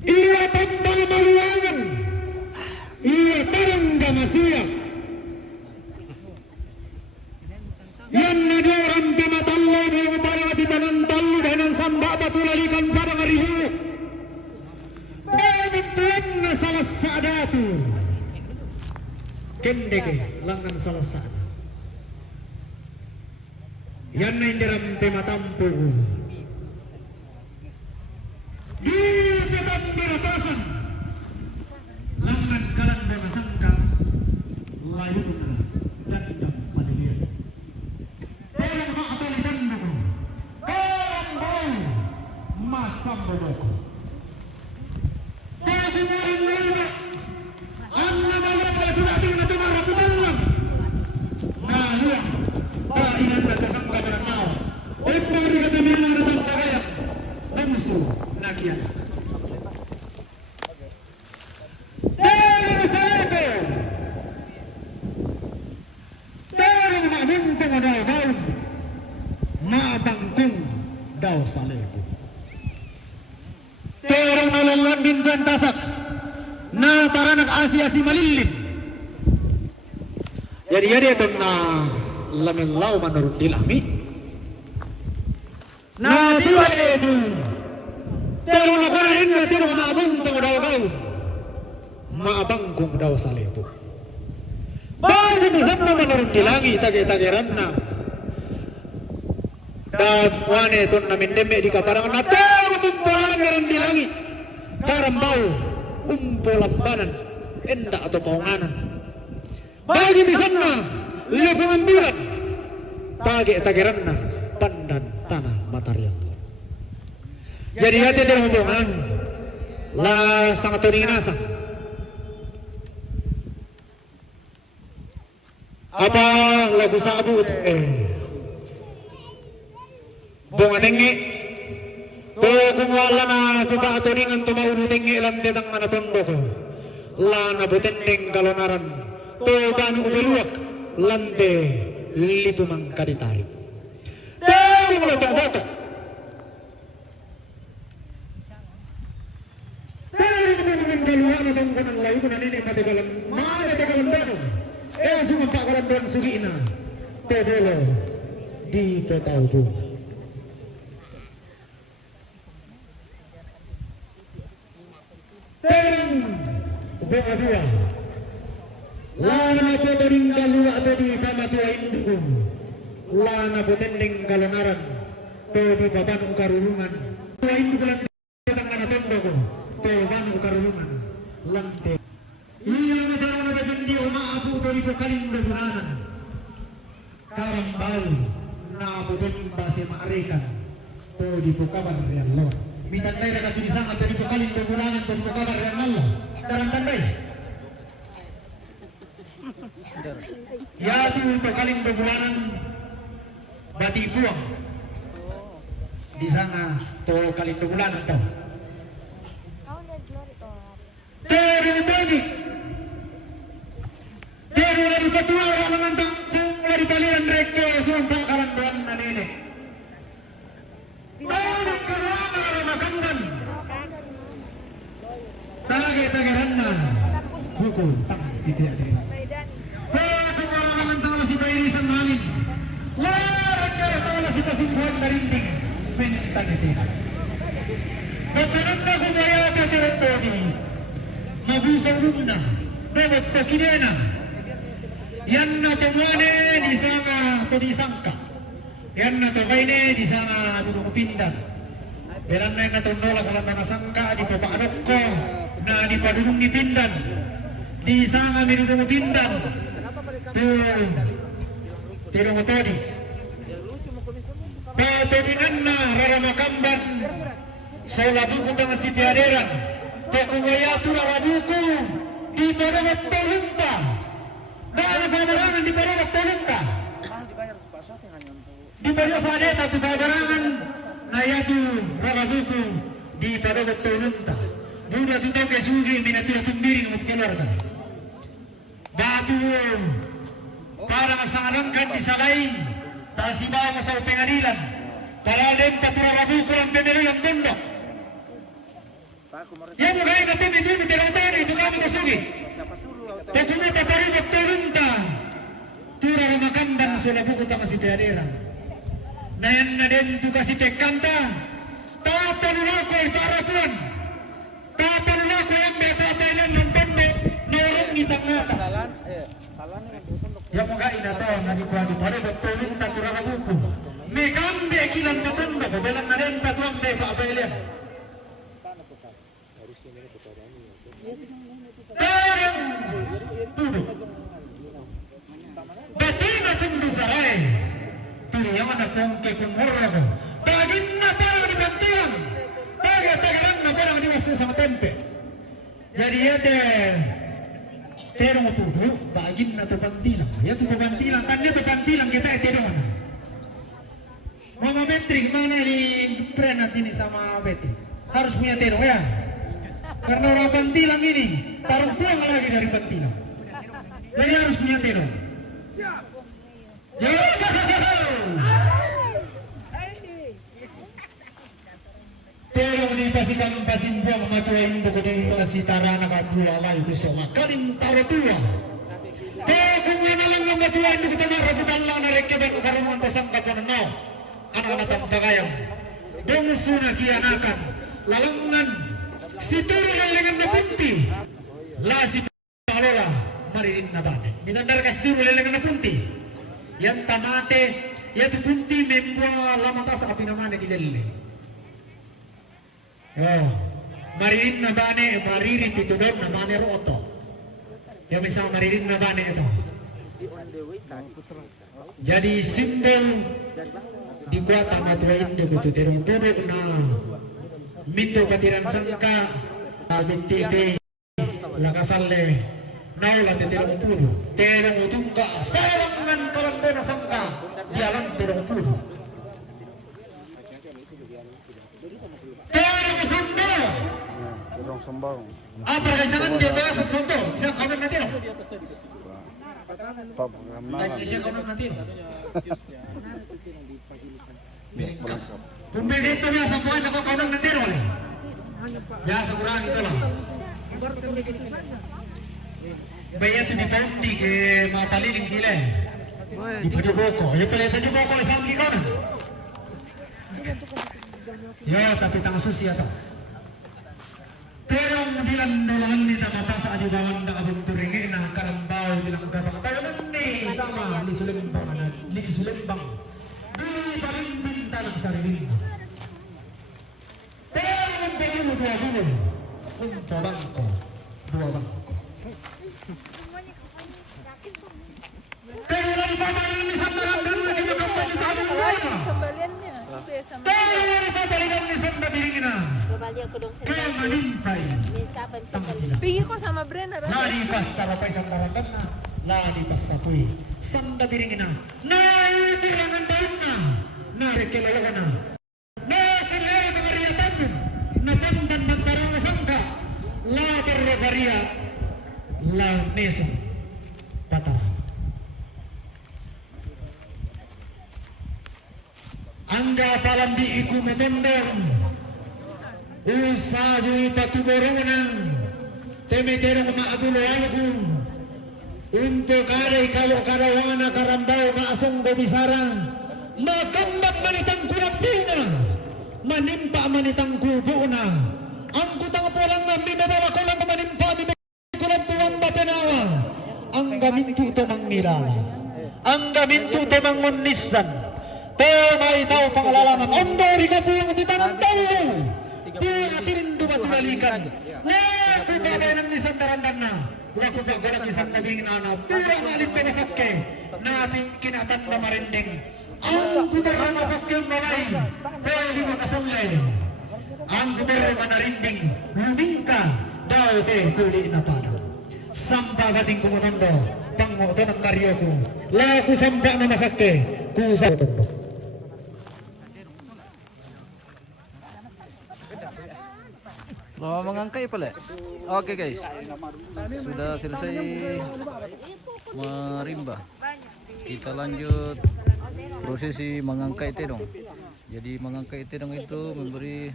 Iya tandang maluangan. Iya tarang gamasiya. Yan nadoran timatallo di upara titanan tallo dengan samba batulalikan pada marihu. Bentuan na salah sadatu. Kendeke langan salah sada. Yan na indiram timatampu. Di petan beratasan. Langan kalan bemasangka. Layu na dandam padilian. Terang maatalitan buku. Terang bau. Masam bodoko. Kagumaran nila. Anna malapa durating na tumara pumalang. Nahuang. Painan na kasangka beranao. Epari katamiana na tangkagaya. Bangsu nakian. Terang salete. Terang mamuntung ada daun. Mabangkung daw sa lebo. Terang nalalan bintuan tasak. Na taranak asi-asi malilin. Jadi ito na lamilaw menurut dilami. Na tiwa ito. Terang nakunahin na terang mabangkung daw daun. Mabangkung daw sa lebo. Bagi misam na menurut dilangi tage-tageran na. Dan wane ton namin deme di kaparangan na tero tumpulan meron di langit karambau umpolambanan enda atau paunganan bagi misan na lepungan bulan tage-tageran na pandan tanah material. Jadi hati dia hubungan la sangat tuning nasa apa lagu sabut bunga tengi to kung wala na kupatuningan tumauno tengi lang tetang manatondo ko la nabutendeng kalonaran to gano ubiluak lante litumang kaditarik pero mo itong bata pero mo itong kaluhan na itong kanang layo ko na nini matikalan dano sumampa ka lang doon sugi na tedelo di totoo po. Terang bunga dua. Lana po rin kalua to di kamatua indugum. Lana po tending kalonaran to di papanong karulungan. Tua indugum lang tetang anatondo ko. To panong karulungan. Lante. Iya madaro na bebendi umaapu to di po kalindagunanan. Karambal na po din base maarikan. To di po kabar yan Lord. Mitandai na katinisang at ito kaling dugulangan at ito kabar yang Allah. Tarantandai. Yatu ito kaling dugulangan bati puang. Di sana to kaling dugulangan to. Pero tadi. Pero lari patua ralangan to. Lari palian rekto sumpang kalang buwan na nene. Tawag karuangan na makandan. Tagay-tagaran na. Bukol tang si Tia Dina. Pwede mo lang ang tawala si Bayri sa namin. Larag ka tawala si Pasimbuhan na rinting. Pinintang ito. Pagkanan na kumaya ka si Rentoni. Mabusang na. Dobot to kidena. Yan na tumone di sana to disangka. Yan na to kaine di sana duduk pindan. Belan na to nola kalau na sangka di papaanok ko na di padudung di pindan. Di sana mi duduk pindan. Tiro mo todi. Patodingan na raramakamban. Sa labuko ng si Tiaderan. Takungaya tu labuko. Di padawat tolunta. Dahil padarangan di padawat tolunta. Di padawat sa adeta tu padarangan. Nayatu labuko. Di padawat tolunta. Buda tu tau kesugi minatira tumbiring mut keluarga. Batu para masalangkan di salay. Tasibaw mo sa pengadilan. Para lempa tu labuko lang pemililang tundok. Yang bukan natin itu terutama itu kami kusugi. Takumita paribak turunta. Tura ramakamban sula buku ta kasi Tiaderan. Nayan na din tu kasi tekanta. Tapanulako para puan. Tapanulako yang betapailan ng pembe. Norong ngitang ngata. Yang bukan inato nagikuan paribak turunta tura buku. Mekambe kilang tutundo. Belang na din tatuang betapailan. Tarang tuduh batina kundu sarai turiyaman akong kekumurago tagin na parang di bantilan tagaran na parang di wasa sama tempe jadi ya terong tuduh tagin na to bantilan ya to bantilan tanya to bantilan kita terong na Mama Betri gimana di pernah ini sama Betri harus punya terong ya. Karena orang bantilang ini taruh pulang lagi dari bantilang. Jadi harus punya terong. Terong di pasikan pasimbuang matuain buku dari pasi tarana kadua lah itu semua. Kalim taruh tua. Kung ano lang ng matuain buku tanah bukan lang na rekebek karuman tasang kapunan. Anak-anak tambagayang. Dumusun na kianakan. Lalungan. Si turo lelengan na punti. La si pangalola maririn na bane. Minandar ka si turo lelengan na punti. Yan tamate, yan punti membwa lamata sa kapinamane di lele. Oh, maririn na bane, maririn pitudor na bane roto. Yan bisa maririn na bane ito. Jadi simbol di kuata matuain de butu terong tudok na minto patiran sangka binti lakasalle naula terong pudu terong utungka sarangan kalambena sangka jalan terong pudu terong sangka terong sambang apa kaisangan dia tuh sesuatu bisa kawan nanti no tadi saya kawan nanti no Pembeli itu biasa poin aku kau nanti oleh. Biasa kurang itulah. Bayar tu di pondi ke mataliling kile. Di baju boko. Ya pelai baju boko sampai kau. Ya tapi tang susi atau. Terong bilang dolan ni tak apa sahaja bawan tak abang turingi nak karambau bilang kata kata ni sama di Sulembang di Sulembang. Paling minta nak sarili. Terong begini dua bulan. Untuk bangko, dua bangko. Terong paparan ni sandaran lagi berkembang di tahun mana? Kembaliannya. Terong paparan ni sandaran na. Kemanimpai. Pingi ko sama Brenner. Lari pas sarapay sandaran na. Lari pas sapui. Sandaran na. Naibirangan taon na. Narekelalawa na. Nasilero ng tampon. Natandan magtarang sangka. La terrogaria. La meso. Patara. Angga palam di iku metondong. Usaha patuborongan. Temeterong maabulo algo. Untuk kare kalau karawana karambau maasong gobisarang. Makambak manitang kurapina. Manimpa manitang kubuna. Ang kutang pulang na minabala ko lang manimpa. Kulampuan ba tinawa angga mintu to mangmirala. Angga mintu to mangunisan. Temay tau pangalalangan. Ondori ka pulang di tangan tayo. Tira tirindu batu balikan. Laku kabay ng nisan darandana. Laku pa kulat isang nabing nana. Pura malim penasakke. Natin kinatan na marinding. Ang kutar na masakke malay. Pwede makasalay. Ang kutar manarinding. Lumingka. Daw te kuli na pada. Sampa gating kumatondo. Pangmoto ng karyoku. Laku sampa na masakke. Kusa tondo. Lama mengangkai pala. Oke guys, sudah selesai merimba. Kita lanjut prosesi mengangkai terong. Jadi mengangkai terong itu memberi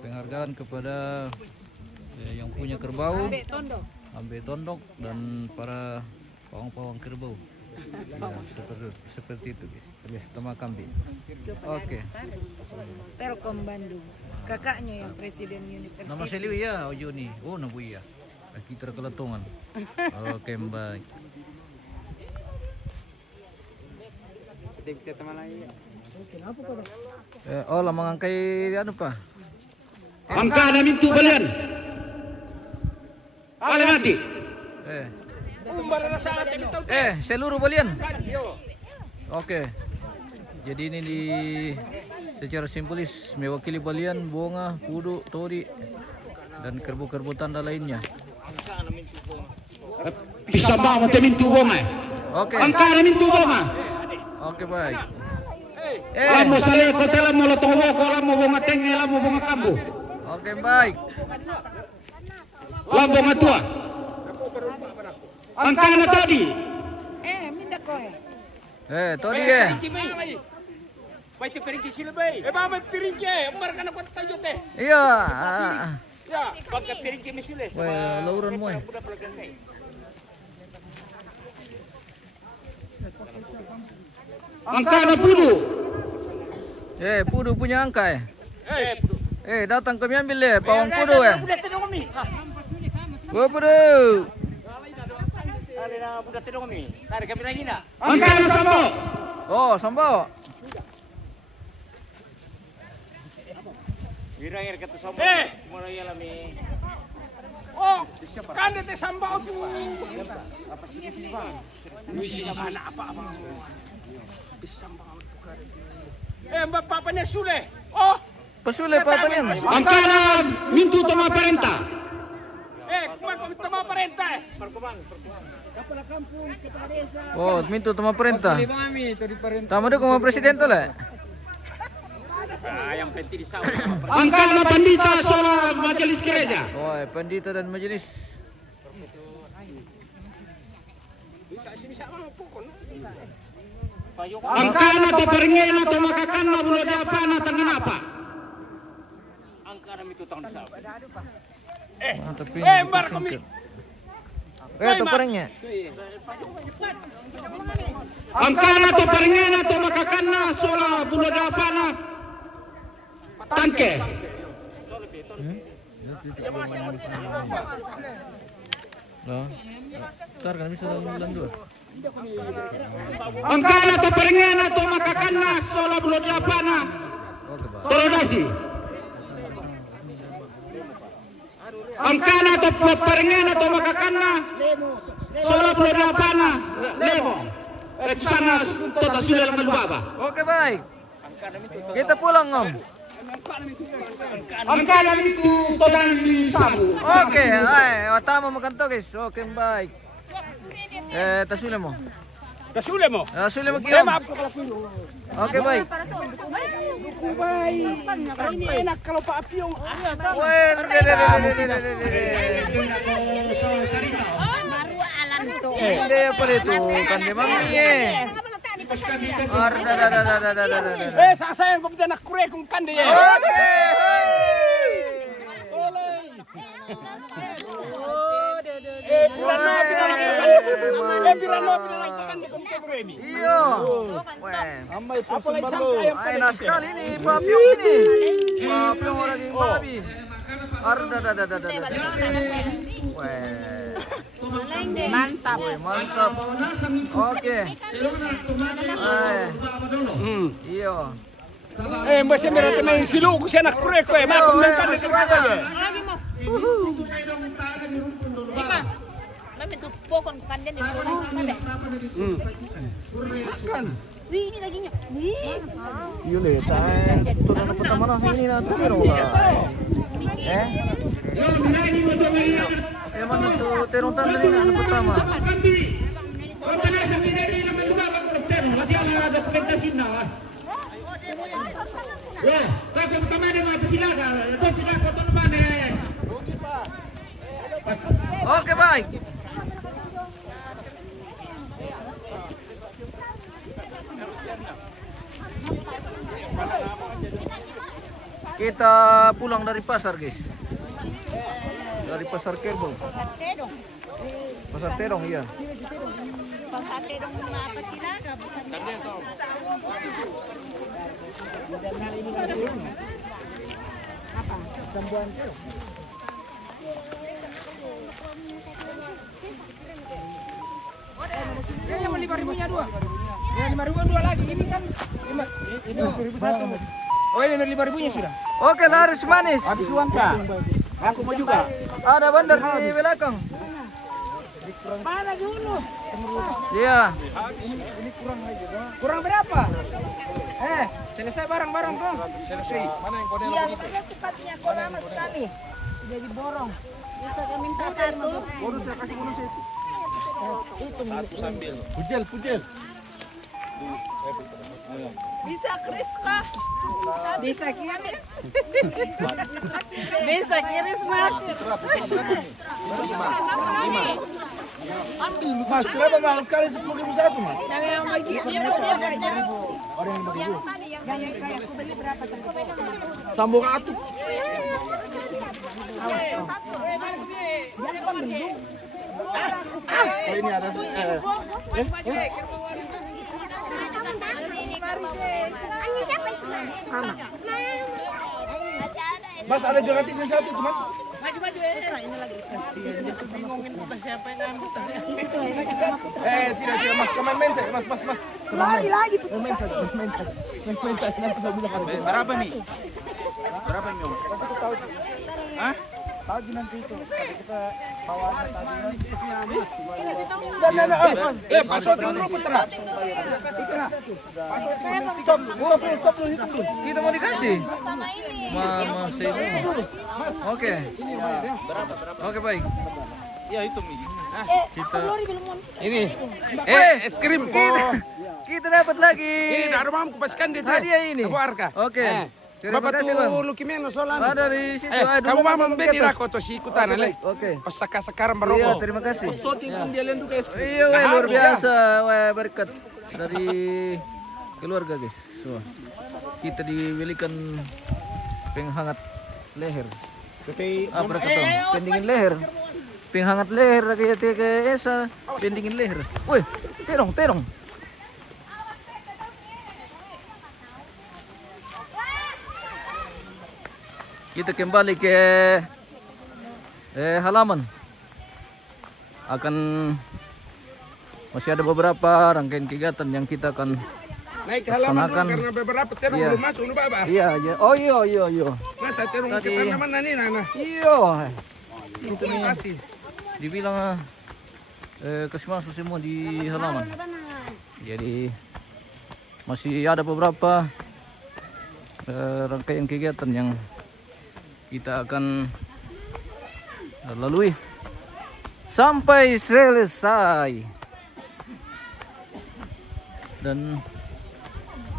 penghargaan kepada yang punya kerbau, ambe tondok dan para pawang-pawang kerbau. Ya, seperti itu guys, alias tema kambing. Oke. Telkom Bandung. Kakaknya yang presiden universitas. Nama saya Liwi ya, Ojo nih. Oh, nabu ya. Kita kelatongan. Oke, baik. Oh, lah mengangkai anu Pak. Angka na mintu balian. Ale mati. Seluruh balian. Oke. Jadi ini secara simbolis mewakili balian, bonga, pudu, tori, dan kerbu-kerbu tanda lainnya. Pisamba mo te mintu bonga. Oke. Angka na mintu bonga. Oke, baik. Lamo sale ko tela mo lotobo ko lamo bonga tenge lamo bonga kambu. Oke, baik. Lamo bonga tua. Angka na tadi. Minda ko Tori Baca piringki silbay. Mama piringki, umbar kana ko tayo te. Iya. Ya, bangka piringki misules. Wah, lauran mo eh. Angka na pudu. Pudu punya angka Pudu. Datang kami ambil pawang pudu Budak tedong kami. Wah, pudu. Ada na budak tedong kami. Tari kami lagi na. Angka na sambo. Oh, sambal. Wirang yer katu sambo. Mono ya lami. Oh, kan te sambao tu. Apa? Mbak papanya Sule. Oh, Pasule papanya. Angka na mintu tama parenta. Kumang tama parenta. Oh, mintu tama perintah. Tama deh kuma presiden tuh lah. Yang penting di sawah. Angka na pandita sola majelis gereja. Oh, pandita dan majelis. Angka na to peringena to makakan na bulo di apa na tangan apa. Angka na itu tahun sawah. Tapi Mbar kami. itu perengnya. Angka na to peringena to makakan na sola bulo di apa na tangke. Loh. Ntar kan bisa bulan 2. Angka na to peringena to makakan na sola bulo di apa na torodasi. Angka na to peringena to makakan na sola bulo di apa na lemo. Sana tota sudah lama baba. Oke, baik. Kita pulang, Om. Angka na itu todan di sabu. Oke, tama makan to, guys. Oke, baik. Tasule mo. Kasule mo. Tasule mo kiyom. Oke, baik. Ini enak kalau Pak Apiong. Hindi apa itu kan di mami Sasayan ko bitan nakure kung kande ye. Oke. Iya. Enak sekali nih Pak Piong ini. Pak Piong orang yang babi. Mantap. Mantap. Oke. Iya. Mbak saya merasa main silu, saya nak kurek kue, mak menkan di tempat aja. Mami tuh pokok kandang di mana? Wih, ini dagingnya. Wih. Iya le, turun pertama lah ini na terong lah. Emang itu terong tanda ini na pertama. Oke baik. Kita pulang dari pasar guys. Dari pasar Kerbau. Pasar Terong iya. Ya, yang 5.000-nya dua. Ya 5.000 dua lagi. Ini kan 5.000 Oh ini 5.000-nya sudah. Oke laris manis. Habis uang kah? Aku mau juga. Ada bandar di belakang. Mana dulu? Iya. Kurang berapa? Selesai barang-barang dong. Selesai. Mana yang kode Yang mana cepatnya kok lama sekali. Sudah diborong. Kita minta satu. Bonus saya kasih bonus itu. Pujel. Bisa Kris kah? Bisa kiris. Bisa kiris mas. Mas, kenapa mahal sekali 10.000 satu, Mas? Yang bagi dia ada jeruk. Ada yang bagi dua. Yang kayak aku beli berapa tadi? Sambung atuh. Oh ini ada. Siapa itu? Mas ada gratisnya satu tuh, Mas. Tidak Mas, main saja, Mas. Lari lagi. Main saja. Nanti saya bilang harga. Berapa nih? Berapa nih, Om? Hah? Pagi nanti itu. Kita bawa pasok dulu putra. Kita mau dikasih. Masih. Oke. Oke baik. Ya itu Mi. Kita Ini. Es krim. kita dapat lagi. Ini ada mampu pastikan di Hadiah ini. Aku arka. Oke. Terima Bapak kasih bang. tuh lukimeno solan. Ada di situ. Aduh, Kamu mama ke membeli atas. rako to si ikutan ale. Oke. Pas sekarang Iya, baroko. terima kasih. dia lendu guys. Iya, weh, luar biasa. Weh, berkat dari keluarga guys. So, kita dibelikan penghangat leher. Apa kata? Pendingin leher. Penghangat leher kayak esa, pendingin leher. Woi, terong. Kita kembali ke halaman. Masih ada beberapa rangkaian kegiatan yang kita akan Naik ke halaman laksanakan. dulu, karena beberapa terong Iya. belum masuk lu Baba. Iya. Oh iya. Masa terong Tadi- ke tanaman nani nana. Iya. Terima kasih. Dibilang kasih masuk semua di halaman. Jadi masih ada beberapa rangkaian kegiatan yang kita akan lalui sampai selesai. Dan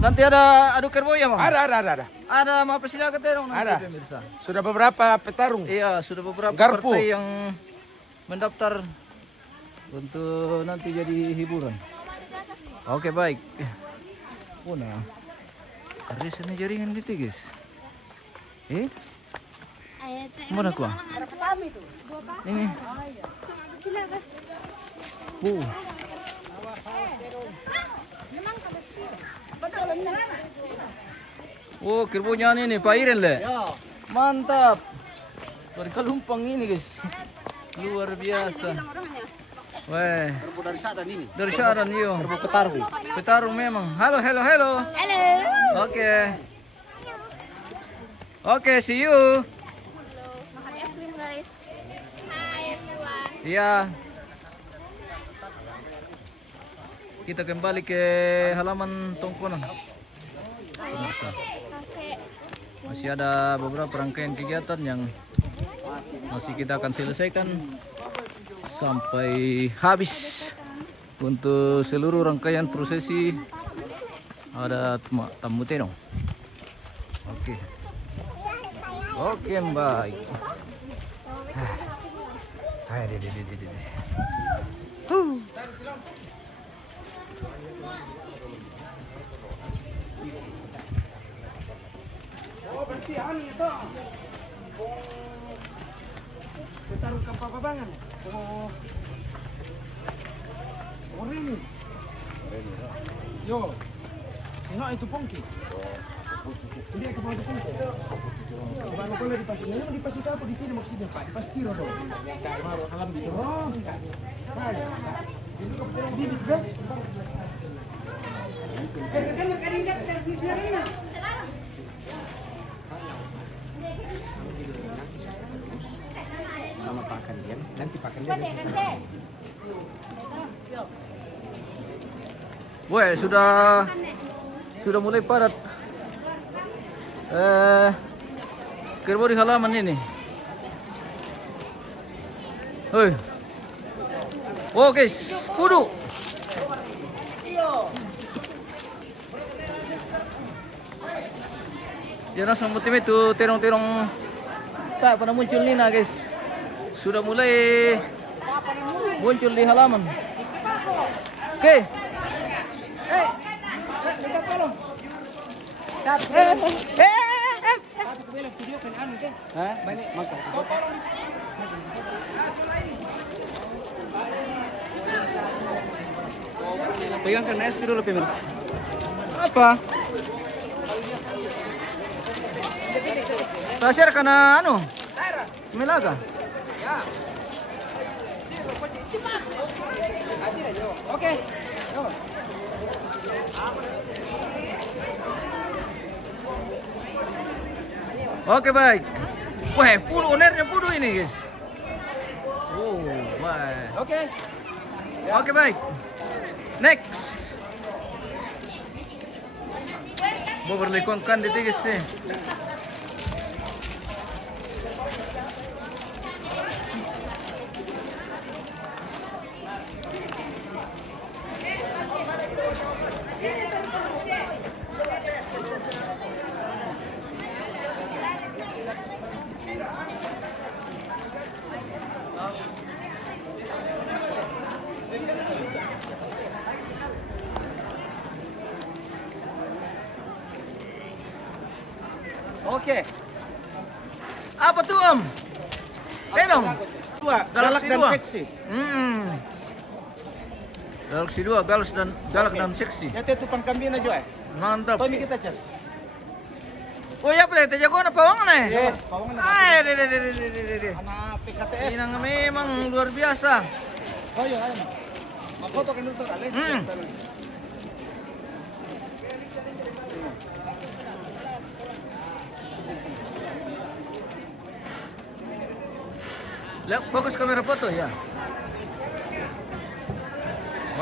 nanti ada adu kerbau ya, Bang? Ada. Ada mau persilakan terong nanti Ada. pemirsa. Sudah beberapa petarung. Iya, sudah beberapa Garpu. partai yang mendaftar untuk nanti jadi hiburan. Oke, baik. Oh, nah. Arisan jaringan gitu, guys. Mana gua? Ini. Oh, kerbaunya ini Pak Iren le. Mantap. Berkelumpang ini guys. Luar biasa. Weh. Dari Sadan iyo. Petarung memang. Halo. Halo. Oke. Oke, see you. Makan es krim guys. Hai everyone. Iya. Kita kembali ke halaman tongkonan. Masih ada beberapa rangkaian kegiatan yang masih kita akan selesaikan sampai habis untuk seluruh rangkaian prosesi ada tamu tenong. Oke baik. Hai deh. Bertaruh ke pabangan. Ini. Yo. Tengok itu pongki. Dia ke bawah itu pongki. Baru boleh dipasang. Ini dipasang siapa di sini maksudnya Pak? Dipasang tiro dong. Baru alam di bawah. Ini kok bibit dah. Kan kadang kadang sama pakan dia. Nanti pakan dia. Weh, sudah mulai padat. Kerbau di halaman ini. Hoi. Oh guys, kudu. Jangan sambut tim itu terong-terong tak pada muncul Nina guys. Sudah mulai muncul di halaman. Oke. Kita tolong. Pegangkan es dulu pemirsa. Apa? Tasir karena anu melaga. Oke. Oke baik. Wah, pudu onernya pudu ini guys. Oh, baik. Oke. Oke baik. Next. Mau berlekongkan di guys sih. Oke. Apa tuh Om? Tenong. Dua, galak dan dua. seksi. Galaksi 2, galak dan seksi. Ya tupan kambing aja. Mantap. Tomi kita cas. Oh ya boleh, jago na pawang na eh. Pawang na. Ay, de. Anak PKTS. Ini memang luar biasa. Oh iya, ayo. Mafoto kan dulu kali. Lihat fokus kamera foto ya.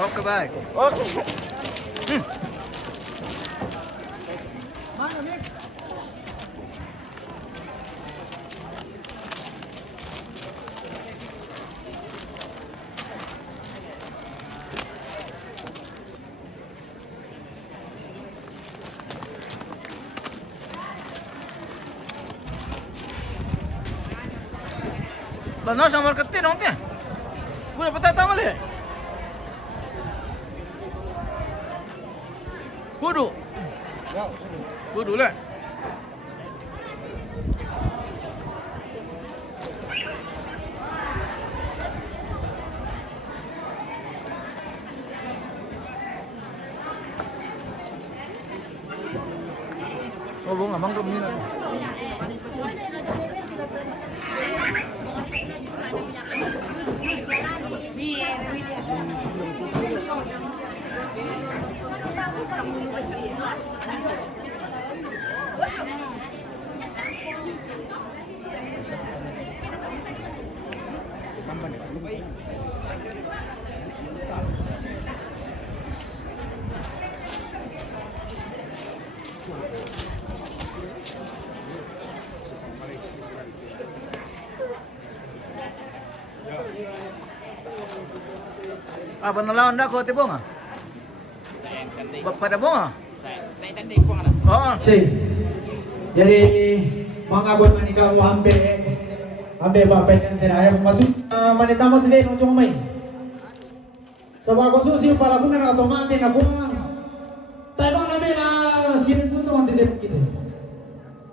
Oke baik. Oke. Mana nih? Bano sa marketing oke. Boleh patata boleh. Kudu. Kudu lah. Oh, bunga mangga minat. Apa nalawan na ko tibong ah? Pada bunga? Oh. Si. Jadi mangabot man ikaw hambe ba pengen tinaya maju manita mo dili no jong may. Sa bago susi para kuna na otomatis na kuna. Tayo na mila sirin punto man dili kita.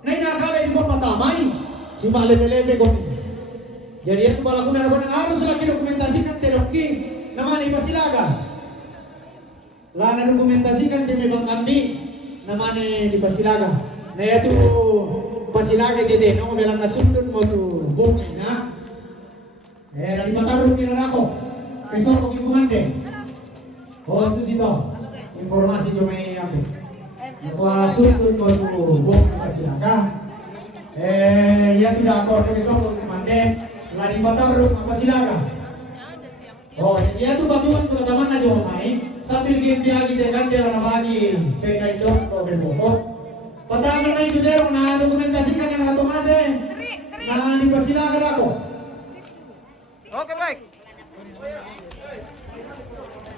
Nay nakala ko patamay. Si malebe-lebe ko. Jadi itu pala kuna na harus lagi dokumentasikan teroki naman ipasilaga. Lana dokumentasikan kami Bang Abdi namanya di Pasilaga. Nah itu Pasilaga gitu, nong bilang nasundun mo tu bungay na. Dari Matarum kinana ako. Besok ko gimande. Oh itu sito. Informasi cuma apa? Nakuha sundun mo tu bungay Pasilaga. Ya tidak ako besok ko gimande. Dari Matarum Pasilaga. Oh, ya tu batuan teman-teman aja main sambil game biagi dengan dia na bagi PK itu problem pokok. Pataman na itu dia na dokumentasikan yang otomate. Na dipasilakan ako. Oke baik.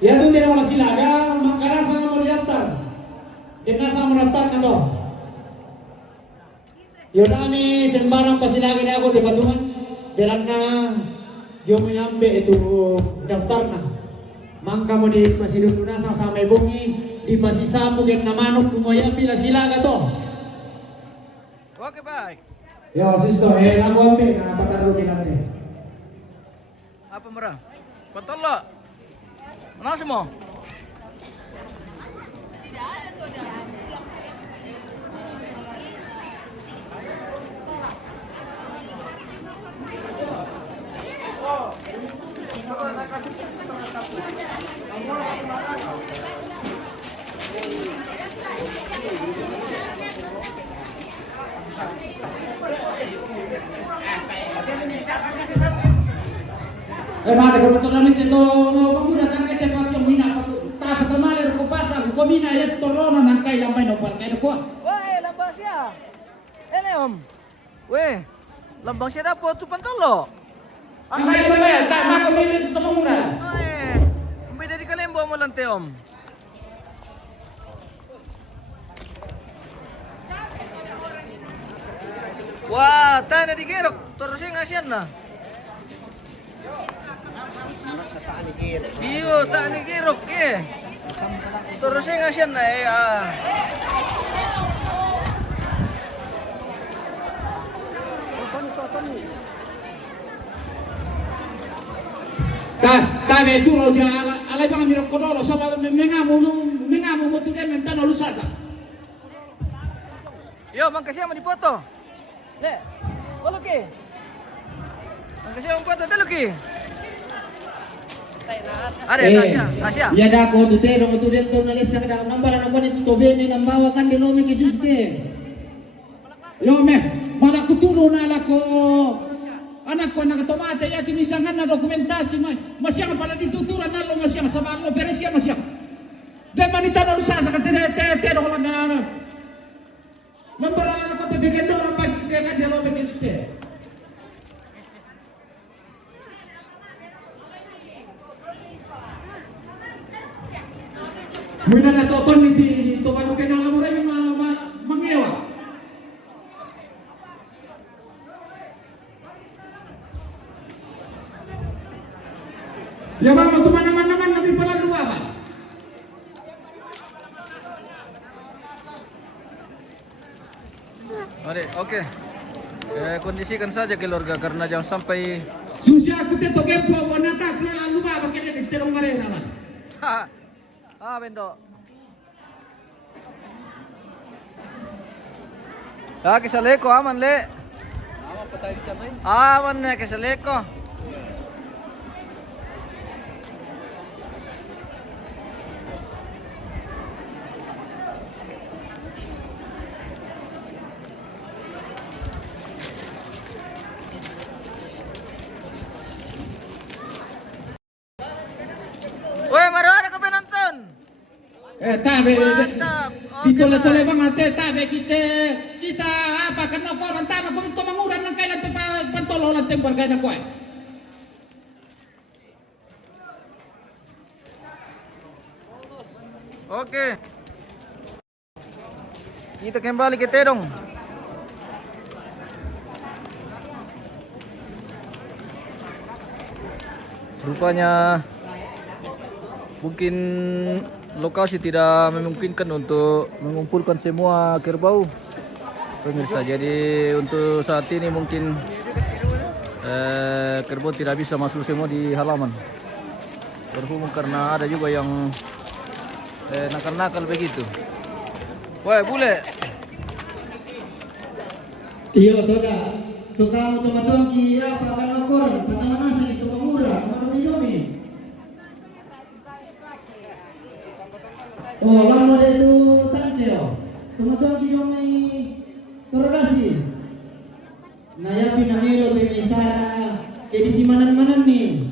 Ya tu tidak wala silaga, makana sa mo daftar. Din sa mo daftar na to. Yo nami sembarang pasilaga na ako di batuan. Bilang na yung mayambe itu daftar na. Mangka mo di masidun na sa samay bungi di pasisapog yung namanok kumaya pila sila ka to. Oke baik. Yo sisto, lagu ambe na patarunin natin. Apa merah? Kontol lo. Mana semua? Mare come totalmente to paura tanto te fatto mina ta tamale ko pasa ko mina ya torona nang kai lamay no par kai ko. Weh, lambang siya. Ini om. Weh, lambang siya dapat tu pantolo. Ang kai ba ya ta mako mina to paura. Weh, may dari kalimbo mo lang te om. Wah, tanda di gerok. Terusnya ngasian na. Iyo, tak ni gerok eh. Terusnya ngasian na eh. Ta ve tu lo ja ala bang mi ko do lo so ba mengamu mo tu de mentano lu sasa. Yo, makasih sama dipoto. Le, walau ke? Makasih sama dipoto dulu ke? Ada Asia. Ya da ko tu te no tu den to nalis sa kada nambala na ko ni to be ni lambawa kan de no mi kisuste. Yo me mala kutulo na ala ko anak ko nakatomate ya tinisangan na dokumentasi masyang pala dituturan na lo masyang sa malo peresya masyang. De manita na lusa sa te do lang na. Nambala na ko te bigendo ang pag ka de lo me kisuste. Muna na toton ni to pano kay nang amore mangewa. Ya bang mo naman nabi pala luwaban. Oke. Kondisikan saja keluarga karena jangan sampai Susi aku te to gempo wanata kula luwaban kay ni terong mare naman. Bendo. Kisaleko aman le. Aman patay di tanay. Aman na kisaleko. Weh, marah ka ba nonton? Tabe Mantap. titole bang ate tabe kita apa kena ko rantana ko to manguran nang kay nate pantolo lang tempor kay na ko. Oke. Kita kembali ke Tedong. Rupanya mungkin lokasi tidak memungkinkan untuk mengumpulkan semua kerbau pemirsa. Jadi untuk saat ini mungkin kerbau tidak bisa masuk semua di halaman. Berhubung karena ada juga yang nakal-nakal begitu. Woi bule. Iya, toda. Tukang teman-teman kia pakan lokor, patang nasi di tukang murah, mana minumi. Oh, lama deh tu tante. Teman-teman kia mai torodasi. Naya pinamelo di misara, ke di simanan-manan nih.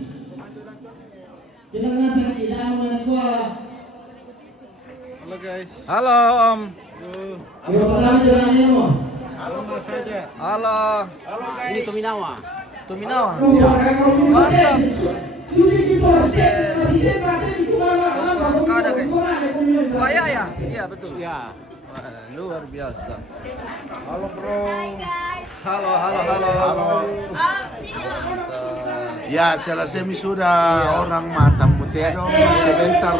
Jangan ngasih tidak mana gua. Halo guys. Halo Om. Ayo patang jangan nemo. Halo Mas saja. Halo. Ini Tominawa. Tuminawa. Mantap. Sudah kita step masih sempat di kuala Ada guys. Wah ya? Iya betul. Ya. Wah, luar biasa. Halo bro. Hi guys. Halo. Ya, selesai sudah orang matang Tedong, sebentar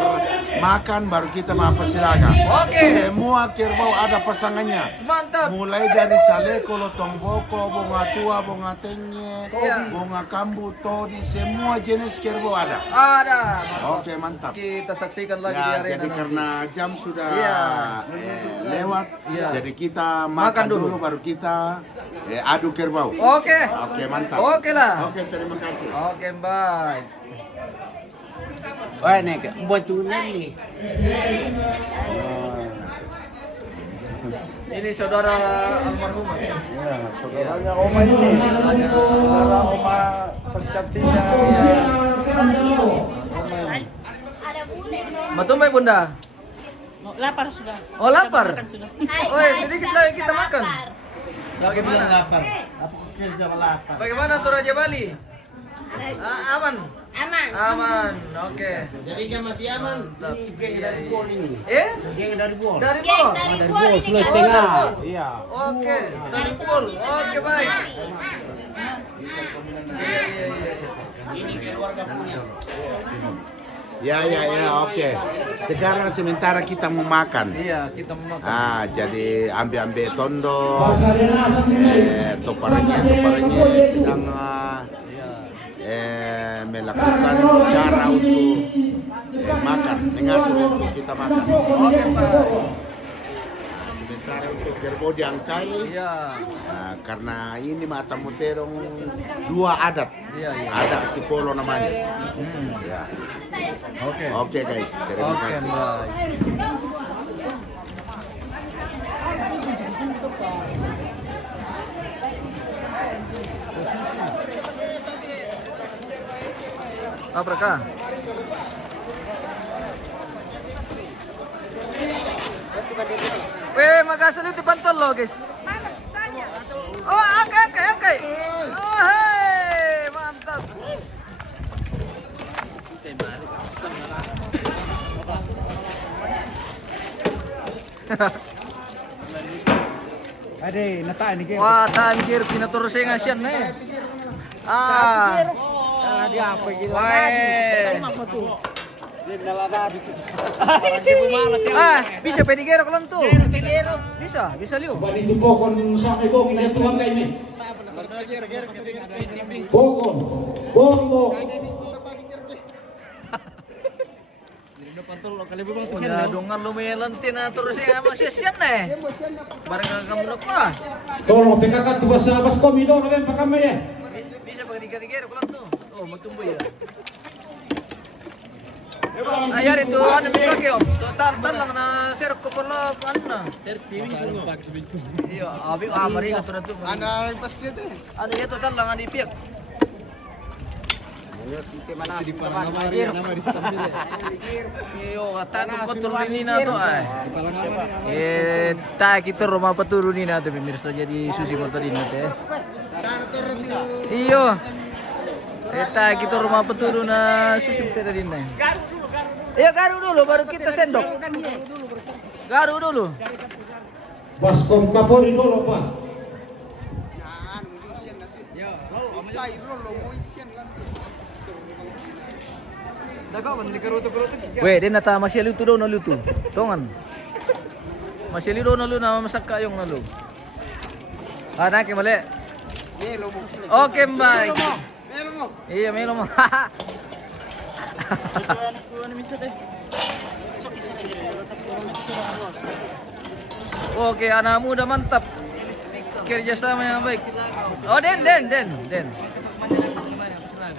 makan baru kita silakan. Oke. Semua kerbau ada pasangannya. Mantap. Mulai dari saleko, lotong boko, bunga tua, bunga tenye, Iya. bunga kambu, todi, semua jenis kerbau ada. Ada. Oke, mantap. Kita saksikan lagi di Ya, arena jadi nanti. karena jam sudah Iya. lewat, Iya. jadi kita Makan makan dulu. dulu baru kita adu kerbau. Oke. Oke, mantap. Oke lah. Oke, terima kasih. Oke, bye. Wah, nek buatunan nih. Ini saudara almarhum. Ya, saudaranya Oma ini. Saudara Oma tercantiknya. Ada bule so. Matumbai Bunda. Lapar sudah. Oh, lapar. Makan sudah. Hai Oh, guys, sedikit kami lagi kita sudah makan. lapar. Bagaimana tuh Raja Bali? Aman. Aman. Oke. Jadi kan masih aman. Mantap. Iya. Geng dari Bol. Dari Geng Bol. dari Bol ini Sulawesi kan. Tengah. Iya. Oke. Dari Dari Bol. Sulawesi Oke, Tengah. baik. Ya, oke. Sekarang sementara kita mau makan. Iya, kita mau makan. Jadi ambil tondo, toparanya sedang melakukan cara untuk makan, mengatur untuk kita makan. Oke, Pak. Sementara untuk kerbau diangkai, Iya. karena ini mata muterong dua adat, Iya. ada Sipolo namanya. Ya. Oke. Oke guys, terima Oke, kasih. baik. Apa kah? Weh, makasih itu pantol lo, guys. Oh, angkai. Oh, hei, mantap. Ade, nata ini geng. Wah, tanjir pinatur saya ngasian nih. Ah. Dia apa gitu? Weh. Bisa pedigero kalau tuh. Bisa liu. Bali tu pokon sa ibong na tuang kay mi. Pokon. Bongo. Udah dongan lumayan tina terus ya masih sian nih. Barang kamu nak lah. Tolong pekakat tu basa bas komido na ben pakam ya. Bisa pakai digero kalau tuh. Oh, mau tumbuh ya. Ayar itu anu pakai om. Total lang na serok ko pala ano. Iya, abi mari atur tu. Ana pas itu. Ano ya total lang di piak. Iyo, kata tu paturunin na to ay. Kita rumah paturunin na to pemirsa jadi susi motor ini teh. Iyo. Kita rumah peturun na susi motor din na. Iya garuk dulu baru kita sendok. Garuk dulu. Baskom Kapolri dulu Pak. Weh, dia nata masih lutu daw na lutu. Tongan. Masih lido na lu na masak kayong na lu. Ah, naki mali. Okay, bye. Iya, melo mo. Oke, anak muda mantap. Kerjasama yang baik. Oh, Den.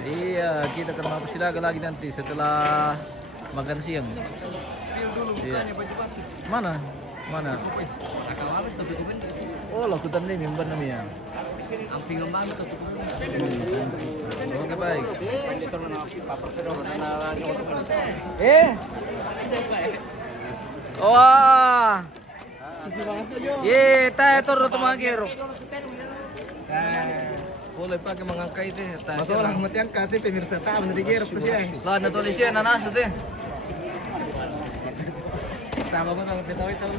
Iya, kita akan mampu silaga lagi nanti setelah makan siang. Iya. Mana? Oh, lakukan nih mimban namanya. Oke, baik. Wah. Ye, tayo toro tumagiro. Boleh pakai mengangkai deh. Masalah mati angkat pemirsa tahu dari gerok tuh sih. Lah na tulisnya nanas deh. Sama pun kalau kita tahu.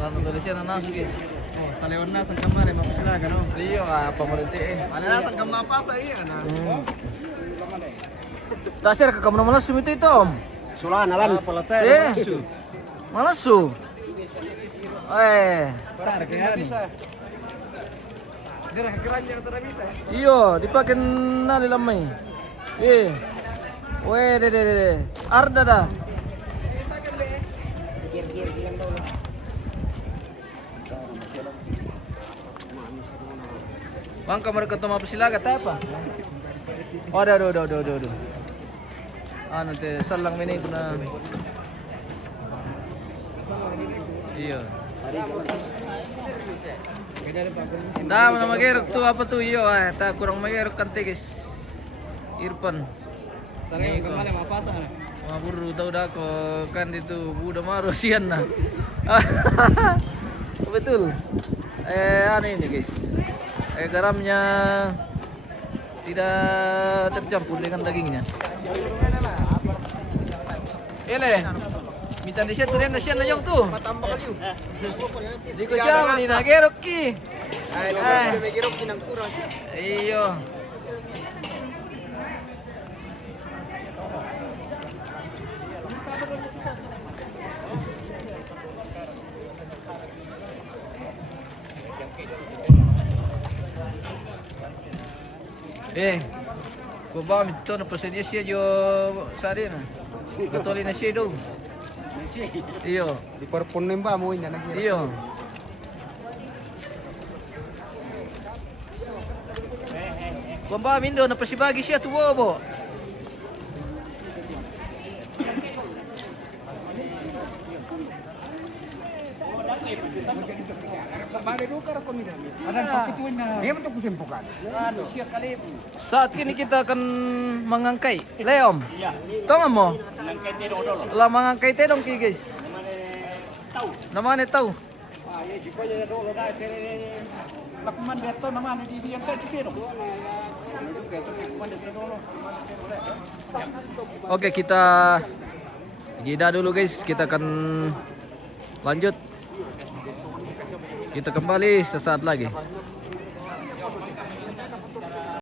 Lah na tulisnya nanas guys. Oh, salewan na sang kamar mau sila kan. Iya, pemerintah Ana na sang kamar apa sih ana. Tasir ke kamu malas sumito itu om. Sulan alam palater. Malas su. Tar kaya ni. Dira keranja tara bisa. Iyo, dipakai na lamay. Weh, de. Arda dah. Bang kamar ketemu apa silaga apa? Oh, aduh. Nanti salang ini kuna. Iya. Dah mana mager tu apa tu iyo tak kurang mager kan guys. Irfan. Sare kemana mau pasang. Maburu tahu dah ko kan itu budak maru sian nah. Betul. Ini guys. Garamnya tidak tercampur dengan dagingnya. Ele. Minta di situ dan nasian na yung tu. Matambak kayo. Di ko siya manina gerok ki. Ay, may gerok kinang kurang siya. Iyo. Kung ba ito na pasadya siya jo sa rin. Katuli na siya daw. Iyo. Di parpon nimba mo ina nag. Iyo. Kung ba mindo na pasibagi siya tuwobo. Saat ini kita akan mengangkai leom. Tahu mo? Telah mengangkai tedong ki guys. Namanya tahu. Lakman dito naman ibibigyan tayo si Pero. Oke, kita jeda dulu guys. Kita akan lanjut. Kita kembali sesaat lagi.